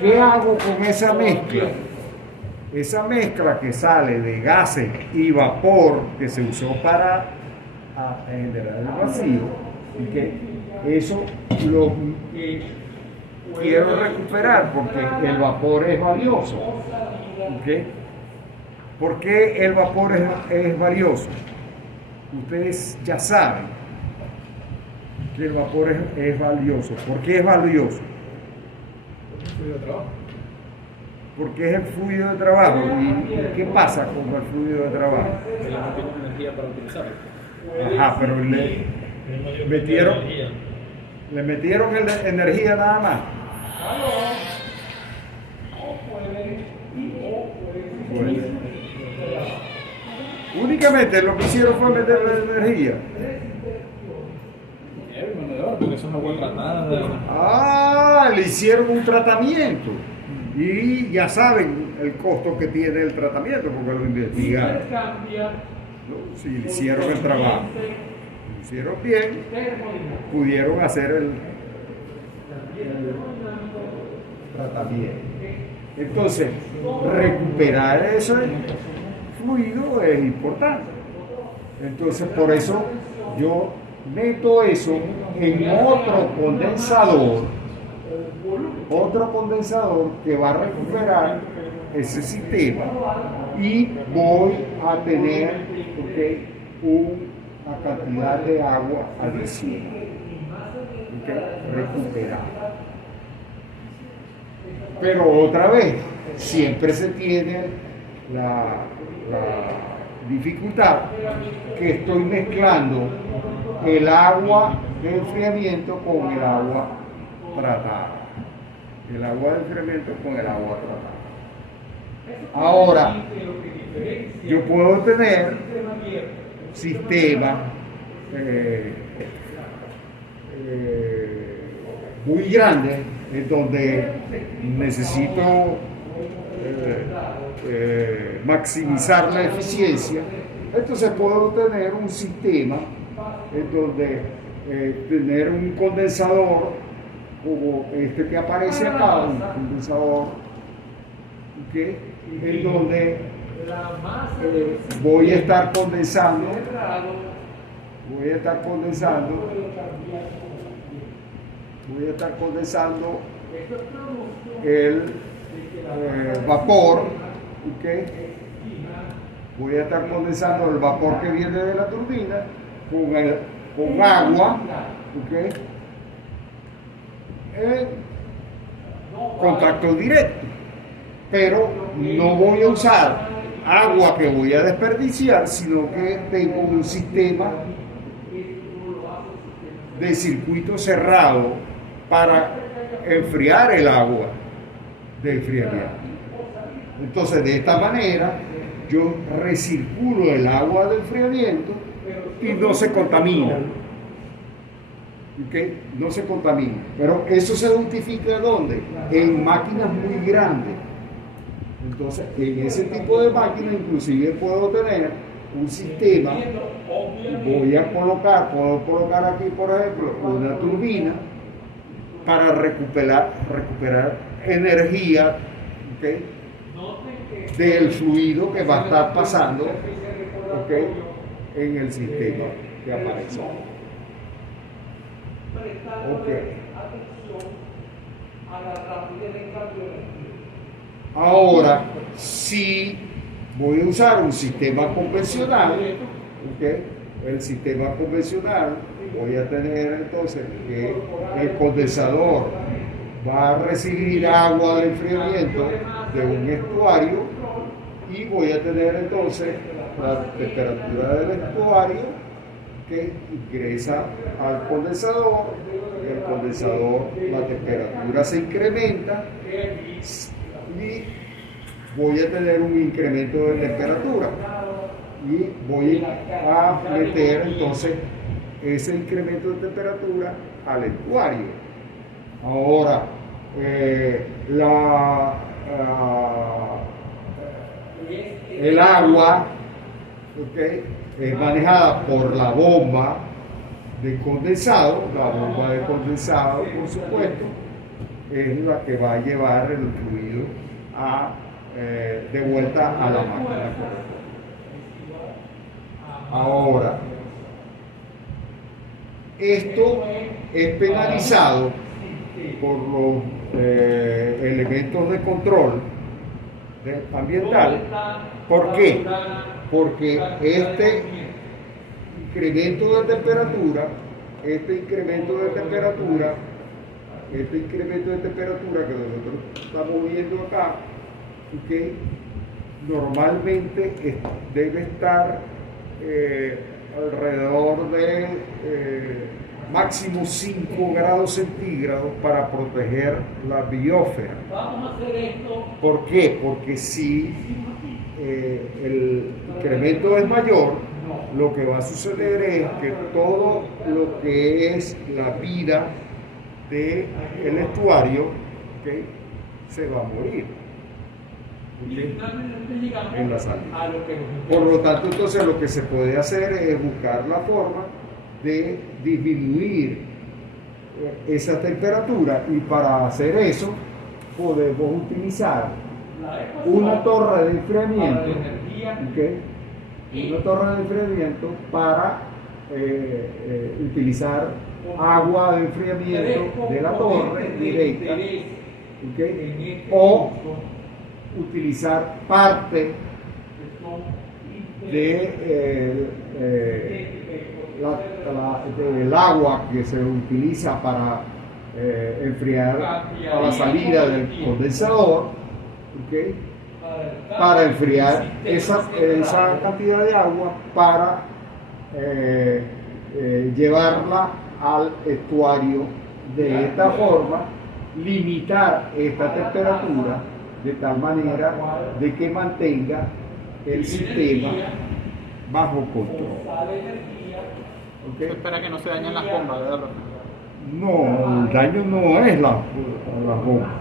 qué hago con esa mezcla? esa mezcla que sale de gases y vapor que se usó para generar el vacío, ¿ok? Eso lo quiero recuperar porque el vapor es valioso. ¿Ok? ¿Por qué el vapor es valioso? Ustedes ya saben que el vapor es valioso. ¿Por qué es valioso? Fluido de trabajo. Porque es el fluido de trabajo. ¿Y qué pasa con el fluido de trabajo? Que no tiene energía para utilizarlo. Ajá, pero le metieron energía nada más. Bueno. Únicamente lo que hicieron fue meterle energía. Porque son agua tratada. Le hicieron un tratamiento. Y ya saben el costo que tiene el tratamiento porque lo investigaron. ¿No? Si le hicieron el trabajo, lo hicieron bien, pudieron hacer el tratamiento. Entonces, recuperar ese fluido es importante. Entonces, por eso yo meto eso en otro condensador que va a recuperar ese sistema y voy a tener una cantidad de agua adicional recuperada. Pero otra vez, siempre se tiene la dificultad que estoy mezclando el agua de enfriamiento con el agua tratada. El agua de enfriamiento con el agua tratada. Ahora, yo puedo tener sistemas muy grandes en donde necesito maximizar la eficiencia. Entonces puedo tener un sistema en donde tener un condensador como este que aparece acá, un condensador en donde voy a estar condensando el vapor, voy a estar condensando el vapor que viene de la turbina con agua, en contacto directo, pero no voy a usar agua que voy a desperdiciar, sino que tengo un sistema de circuito cerrado para enfriar el agua de enfriamiento. Entonces, de esta manera, yo recirculo el agua de enfriamiento y no se contamina. No se contamina. Pero eso se justifica ¿dónde? En máquinas muy grandes. Entonces, en ese tipo de máquinas, inclusive puedo tener un sistema. Puedo colocar aquí, por ejemplo, una turbina para recuperar energía del fluido que va a estar pasando en el sistema que aparece. Ahora, si voy a usar un sistema convencional, el sistema convencional, voy a tener entonces que el condensador va a recibir agua de enfriamiento de un estuario y voy a tener entonces la temperatura del estuario que ingresa al condensador. El condensador, la temperatura se incrementa y voy a tener un incremento de temperatura y voy a meter entonces ese incremento de temperatura al estuario. Ahora, el agua es manejada por la bomba de condensado. La bomba de condensado, por supuesto, es la que va a llevar el fluido a de vuelta a la máquina. Ahora, esto es penalizado por los elementos de control ambiental. ¿Por qué? Porque este incremento de temperatura que nosotros estamos viendo acá, que normalmente debe estar alrededor de máximo 5 grados centígrados para proteger la biosfera. ¿Por qué? Porque si el incremento es mayor, lo que va a suceder es que todo lo que es la vida del estuario, ¿okay?, se va a morir, ¿okay?, en la salida. Por lo tanto, entonces lo que se puede hacer es buscar la forma de disminuir esa temperatura, y para hacer eso podemos utilizar una torre de enfriamiento, ¿okay?, una torre de enfriamiento para utilizar agua de enfriamiento de la torre directa, ¿okay?, o utilizar parte del agua que se utiliza para enfriar a la salida del condensador, ¿okay?, para enfriar esa cantidad de agua para llevarla al estuario. De esta forma, limitar esta temperatura de tal manera de que mantenga el sistema bajo control. ¿Okay? Eso es para que no se dañen las bombas, ¿verdad? No, el daño no es la bomba.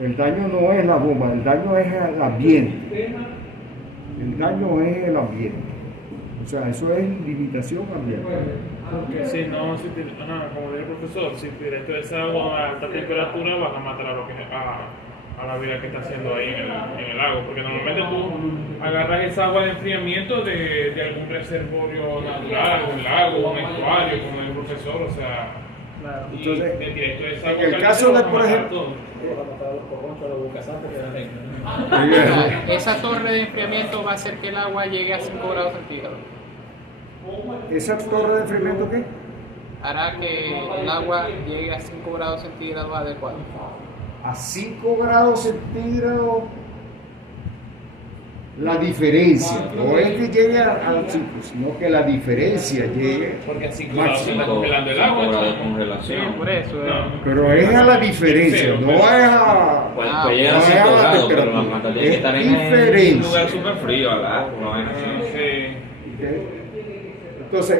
El daño no es la bomba, el daño es el ambiente. El daño es el ambiente. O sea, eso es limitación ambiental. Si no, como dice el profesor, si tienes esa agua a alta temperatura, vas a matar a la vida que está haciendo ahí en el lago. Porque normalmente tú agarras esa agua de enfriamiento de algún reservorio natural, un lago, un estuario, como el profesor, o sea. Claro. Entonces, esa en agua el caso de, caliente por va a matar ejemplo, todo. Esa torre de enfriamiento va a hacer que el agua llegue a 5 grados centígrados. ¿esa torre de enfriamiento qué? Hará que el agua llegue a 5 grados centígrados adecuado. A 5 grados centígrados la diferencia, no es que llegue al 5, sino que la diferencia llegue Porque así se está congelando el agua. Hora de Sí, congelación. por eso. pero es a la diferencia, no es a... Pues Ah, llegar a no es 5 a la grados, pero la temperatura, mata tiene es que estar en un diferencia. lugar súper frío, ¿verdad? Una vaina así. Sí. ¿Okay? Entonces,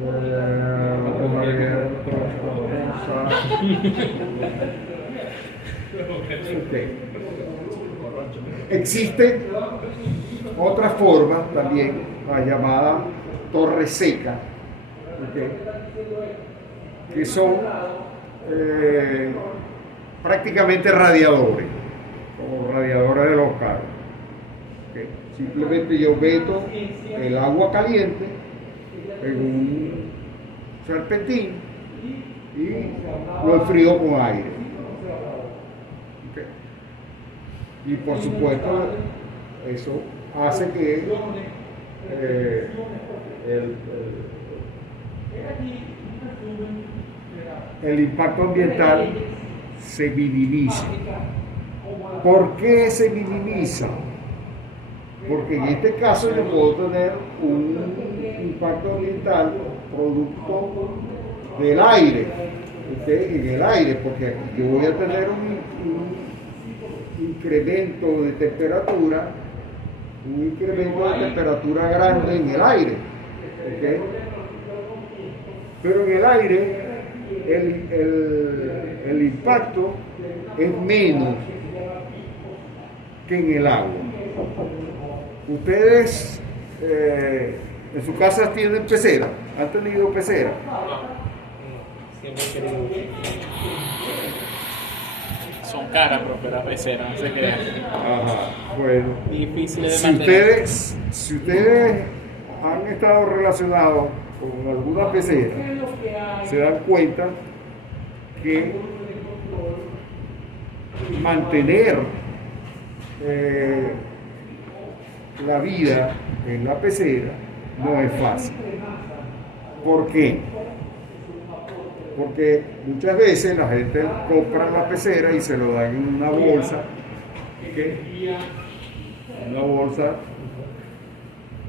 vamos a ver otra cosa. Okay. Existe otra forma también, la llamada torre seca, ¿okay?, que son prácticamente radiadores, como radiadores de los carros. ¿Okay? Simplemente yo meto el agua caliente en un serpentín y lo enfrío con aire. ¿Okay? Y por supuesto, eso hace que el impacto ambiental se minimiza. ¿Por qué se minimiza? Porque en este caso yo puedo tener un impacto ambiental producto del aire, ¿okay?, en el aire, porque yo voy a tener un incremento de temperatura, grande en el aire, ¿okay? Pero en el aire el impacto es menos que en el agua. Ustedes en su casa tienen pecera, han tenido pecera. Siempre he querido. Son caras, pero las peceras, no se crean. Ajá, bueno. Difíciles de Si mantener. si ustedes han estado relacionados con alguna pecera, se dan cuenta que mantener la vida en la pecera no es fácil. ¿Por qué? Porque muchas veces la gente compra la pecera y se lo dan en una bolsa, ¿ok? Una bolsa.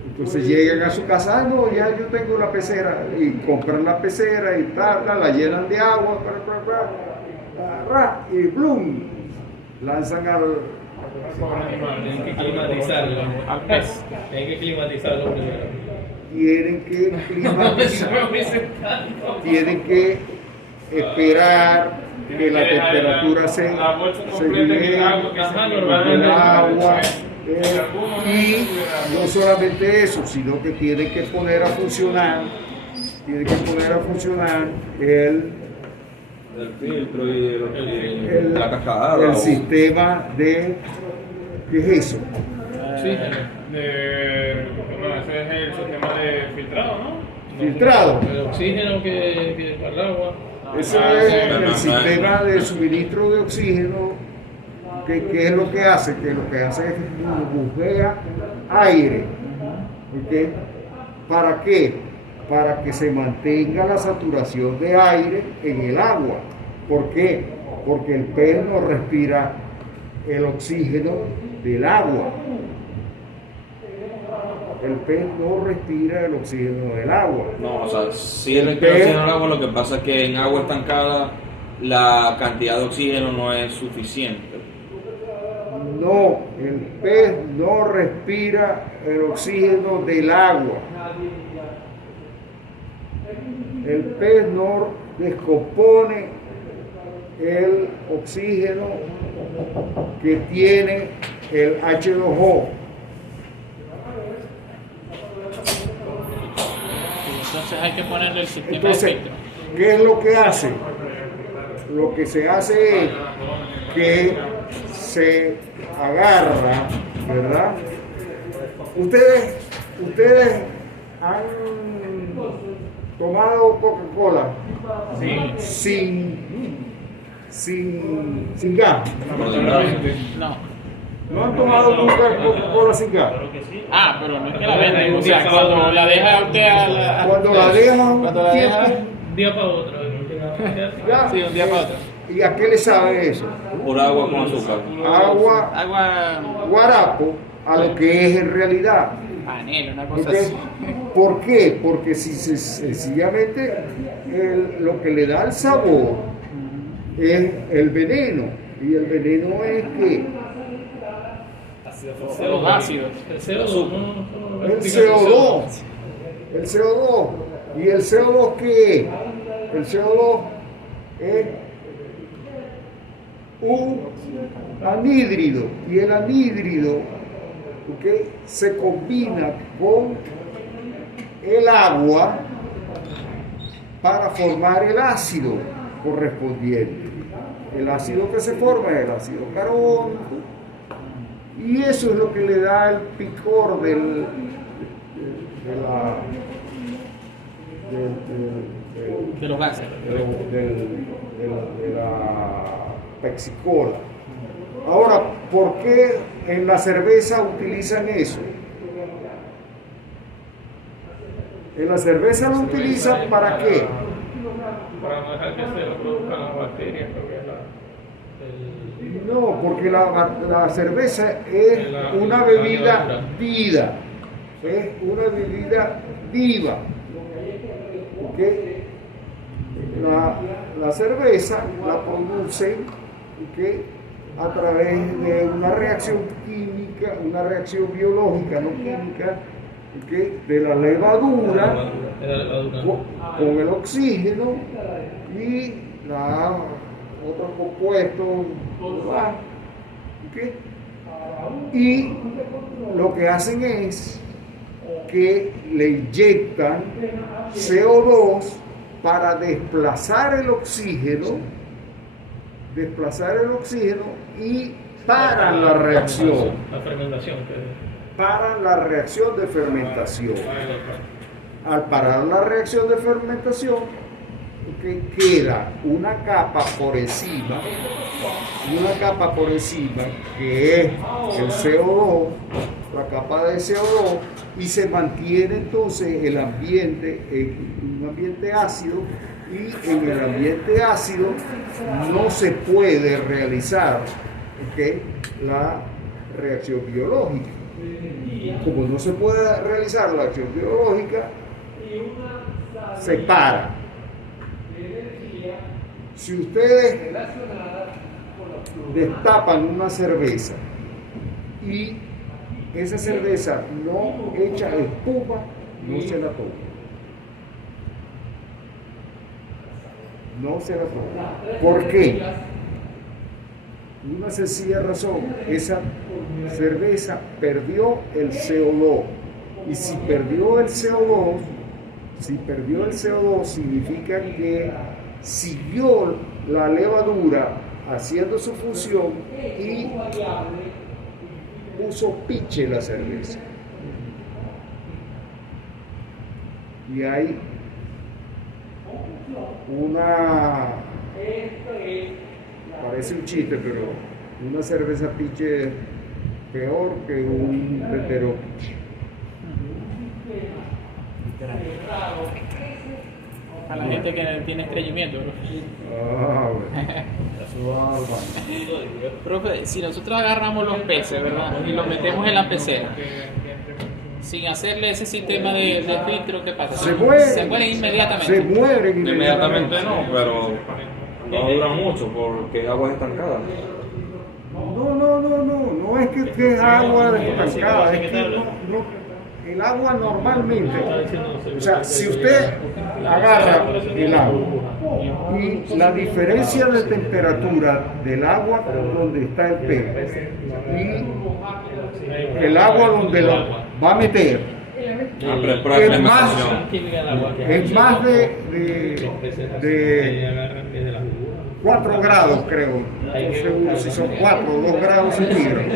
Entonces llegan a su casa, ah, no, ya yo tengo la pecera, y compran la pecera y tal, la llenan de agua, y ¡blum! Lanzan al... Tienen que climatizarlo. Al pez. Tienen que climatizarlo primero. Tienen que tienen que esperar que la temperatura se libere, el agua, y no solamente eso, sino que tienen que poner a funcionar El filtro y la cascada. el sistema de, ¿qué es eso? Oxígeno. No, ese es el sistema de filtrado, ¿no? Filtrado. El oxígeno que para el agua. Ese es el sistema de suministro de oxígeno, que es lo que hace, es burbujea aire. ¿Ok? ¿Para qué? Para que se mantenga la saturación de aire en el agua. ¿Por qué? Porque el pez no respira el oxígeno del agua. El pez no respira el oxígeno del agua. No, o sea, sí respira oxígeno del agua, lo que pasa es que en agua estancada la cantidad de oxígeno no es suficiente. No, el pez no respira el oxígeno del agua. El pez no descompone el oxígeno que tiene el H2O. Entonces hay que ponerle el sistema de Entonces, filtro. ¿qué es lo que hace? Lo que se hace es que se agarra, ¿verdad? Ustedes han tomado Coca-Cola sin gas. Por desgracia. No. ¿No han tomado nunca Coca-Cola sin gas? Ah, pero no es que la venden. O sea, cuando la deja usted Cuando la dejan un Cuando la tiempo, deja- Un día para otro. ya, Sí, un día para otro. ¿y a qué le sabe eso? Por agua con azúcar. Agua, Agua guarapo, a lo que es en realidad. panela, una cosa ¿Ok? así. ¿Por qué? Porque si sencillamente lo que le da el sabor es el veneno. Y el veneno es que Los ácidos. El CO2, ¿no? el CO2. El CO2. ¿Y el CO2 qué es? El CO2 es un anhídrido. Y el anhídrido, ¿ok?, se combina con el agua para formar el ácido correspondiente. El ácido que se forma es el ácido carbónico, y eso es lo que le da el picor de De los gases. la Pepsi-Cola. Ahora, ¿por qué en la cerveza utilizan eso? En la cerveza lo utilizan ¿para qué? Para no dejar que se reproduzcan las bacterias, creo que es No, porque la cerveza es una bebida viva, es una bebida viva. ¿Ok? La cerveza la producen, ¿ok?, a través de una reacción química, una reacción biológica, no química, ¿ok?, de la levadura con el oxígeno y otros compuestos, ¿ok? Y lo que hacen es que le inyectan CO2 para desplazar el oxígeno y paran la reacción, La fermentación. paran la reacción de fermentación. Al parar la reacción de fermentación, queda una capa por encima que es el CO2, la capa de CO2, y se mantiene entonces el ambiente en un ambiente ácido, y en el ambiente ácido no se puede realizar la reacción biológica. Como no se puede realizar la acción biológica, se para. Si ustedes destapan una cerveza y esa cerveza no echa espuma, no se la toma. No se la toma. ¿Por qué? Una sencilla razón: esa cerveza perdió el CO2, y si perdió el CO2 significa que siguió la levadura haciendo su función y puso piche la cerveza. Y hay parece un chiste, pero una cerveza piche es peor que un tetero piche. Para la gente que tiene estreñimiento, bro. Profe, si nosotros agarramos los peces, ¿verdad? Y los metemos en la pecera, sin hacerle ese sistema de filtro, ¿qué pasa? Se mueren inmediatamente. Se mueren Inmediatamente no, pero no duran mucho porque es agua estancada. No es que es agua estancada, es que el agua normalmente, o sea, si usted agarra el agua y la diferencia de temperatura del agua donde está el pez y el agua donde lo va a meter, es más de 4 grados, creo, no seguro si son 4 o 2 grados centígrados,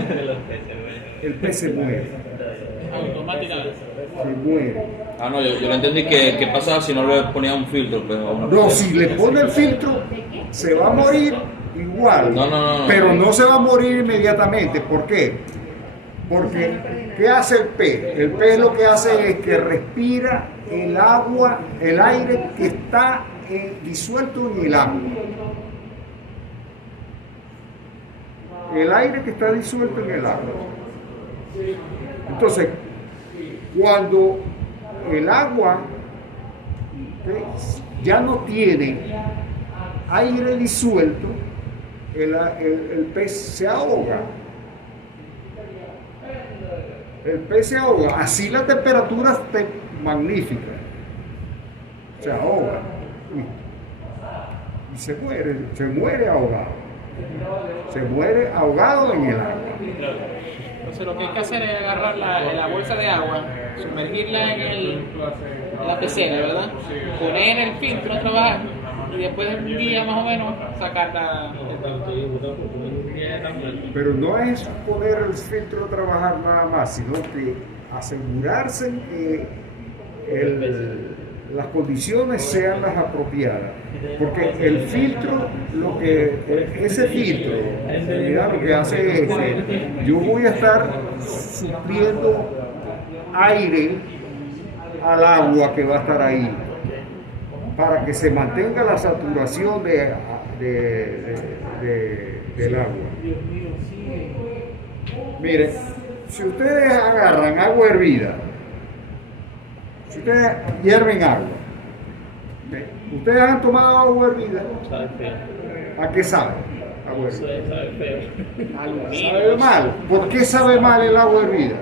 el pez se muere. Automáticamente. Se muere. No, yo lo entendí que pasaba si no le ponía un filtro, pero No, si le pone el filtro, se va a morir igual. No. Pero no se va a morir inmediatamente. ¿Por qué? Porque, ¿qué hace el pez? El pez lo que hace es que respira el agua, el aire que está disuelto en el agua. El aire que está disuelto en el agua. Entonces, cuando el agua ya no tiene aire disuelto, el pez se ahoga. El pez se ahoga. Así la temperatura esté magnífica. Se ahoga. Y se muere ahogado. Se muere ahogado en el agua. Entonces lo que hay que hacer es agarrar la bolsa de agua, sumergirla en la pecera, ¿verdad? Poner el filtro a trabajar y después de un día más o menos sacarla. Pero no es poner el filtro a trabajar nada más, sino que asegurarse que las condiciones sean las apropiadas. Porque el filtro, ese filtro, en realidad lo que hace es que yo voy a estar supliendo aire al agua que va a estar ahí, para que se mantenga la saturación del agua. Mire, si ustedes agarran agua hervida, si ustedes hierven agua, ustedes han tomado agua hervida, ¿a qué sabe? Agua hervida. Sabe mal. ¿Por qué sabe mal el agua hervida?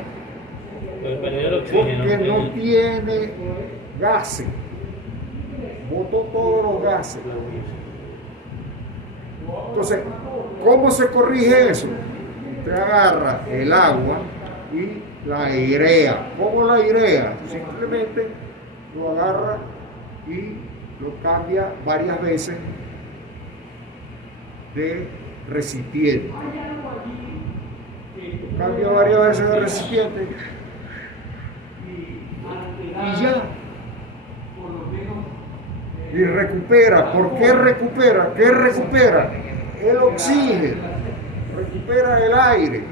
Porque no tiene gases. Botó todos los gases. Entonces, ¿cómo se corrige eso? Usted agarra el agua y la airea. ¿Cómo la airea? Simplemente lo agarra y lo cambia varias veces de recipiente. Lo cambia varias veces de recipiente y ya. Y recupera. ¿Por qué recupera? ¿Qué recupera? El oxígeno, recupera el aire.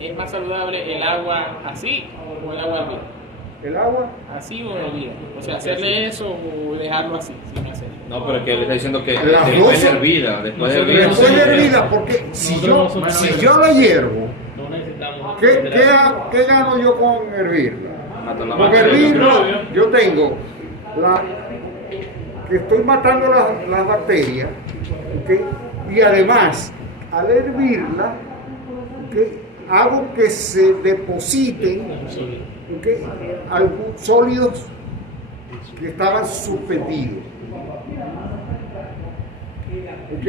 ¿Es más saludable el agua así o el agua hervida? El agua, ¿Así o hervida? O sea, hacerle eso o dejarlo así, sin hacer. No, pero es que él está diciendo que Las después de dos- hervida, después de hervida. después de hervida, porque si yo la hiervo, No necesitamos. ¿qué gano yo con hervirla? Mata la Porque bacteria. hervirla, yo tengo que estoy matando las bacterias, ¿ok? Y además, al hervirla, ¿ok? Hago que se depositen, ¿ok? Algunos sólidos que estaban suspendidos. ¿Ok?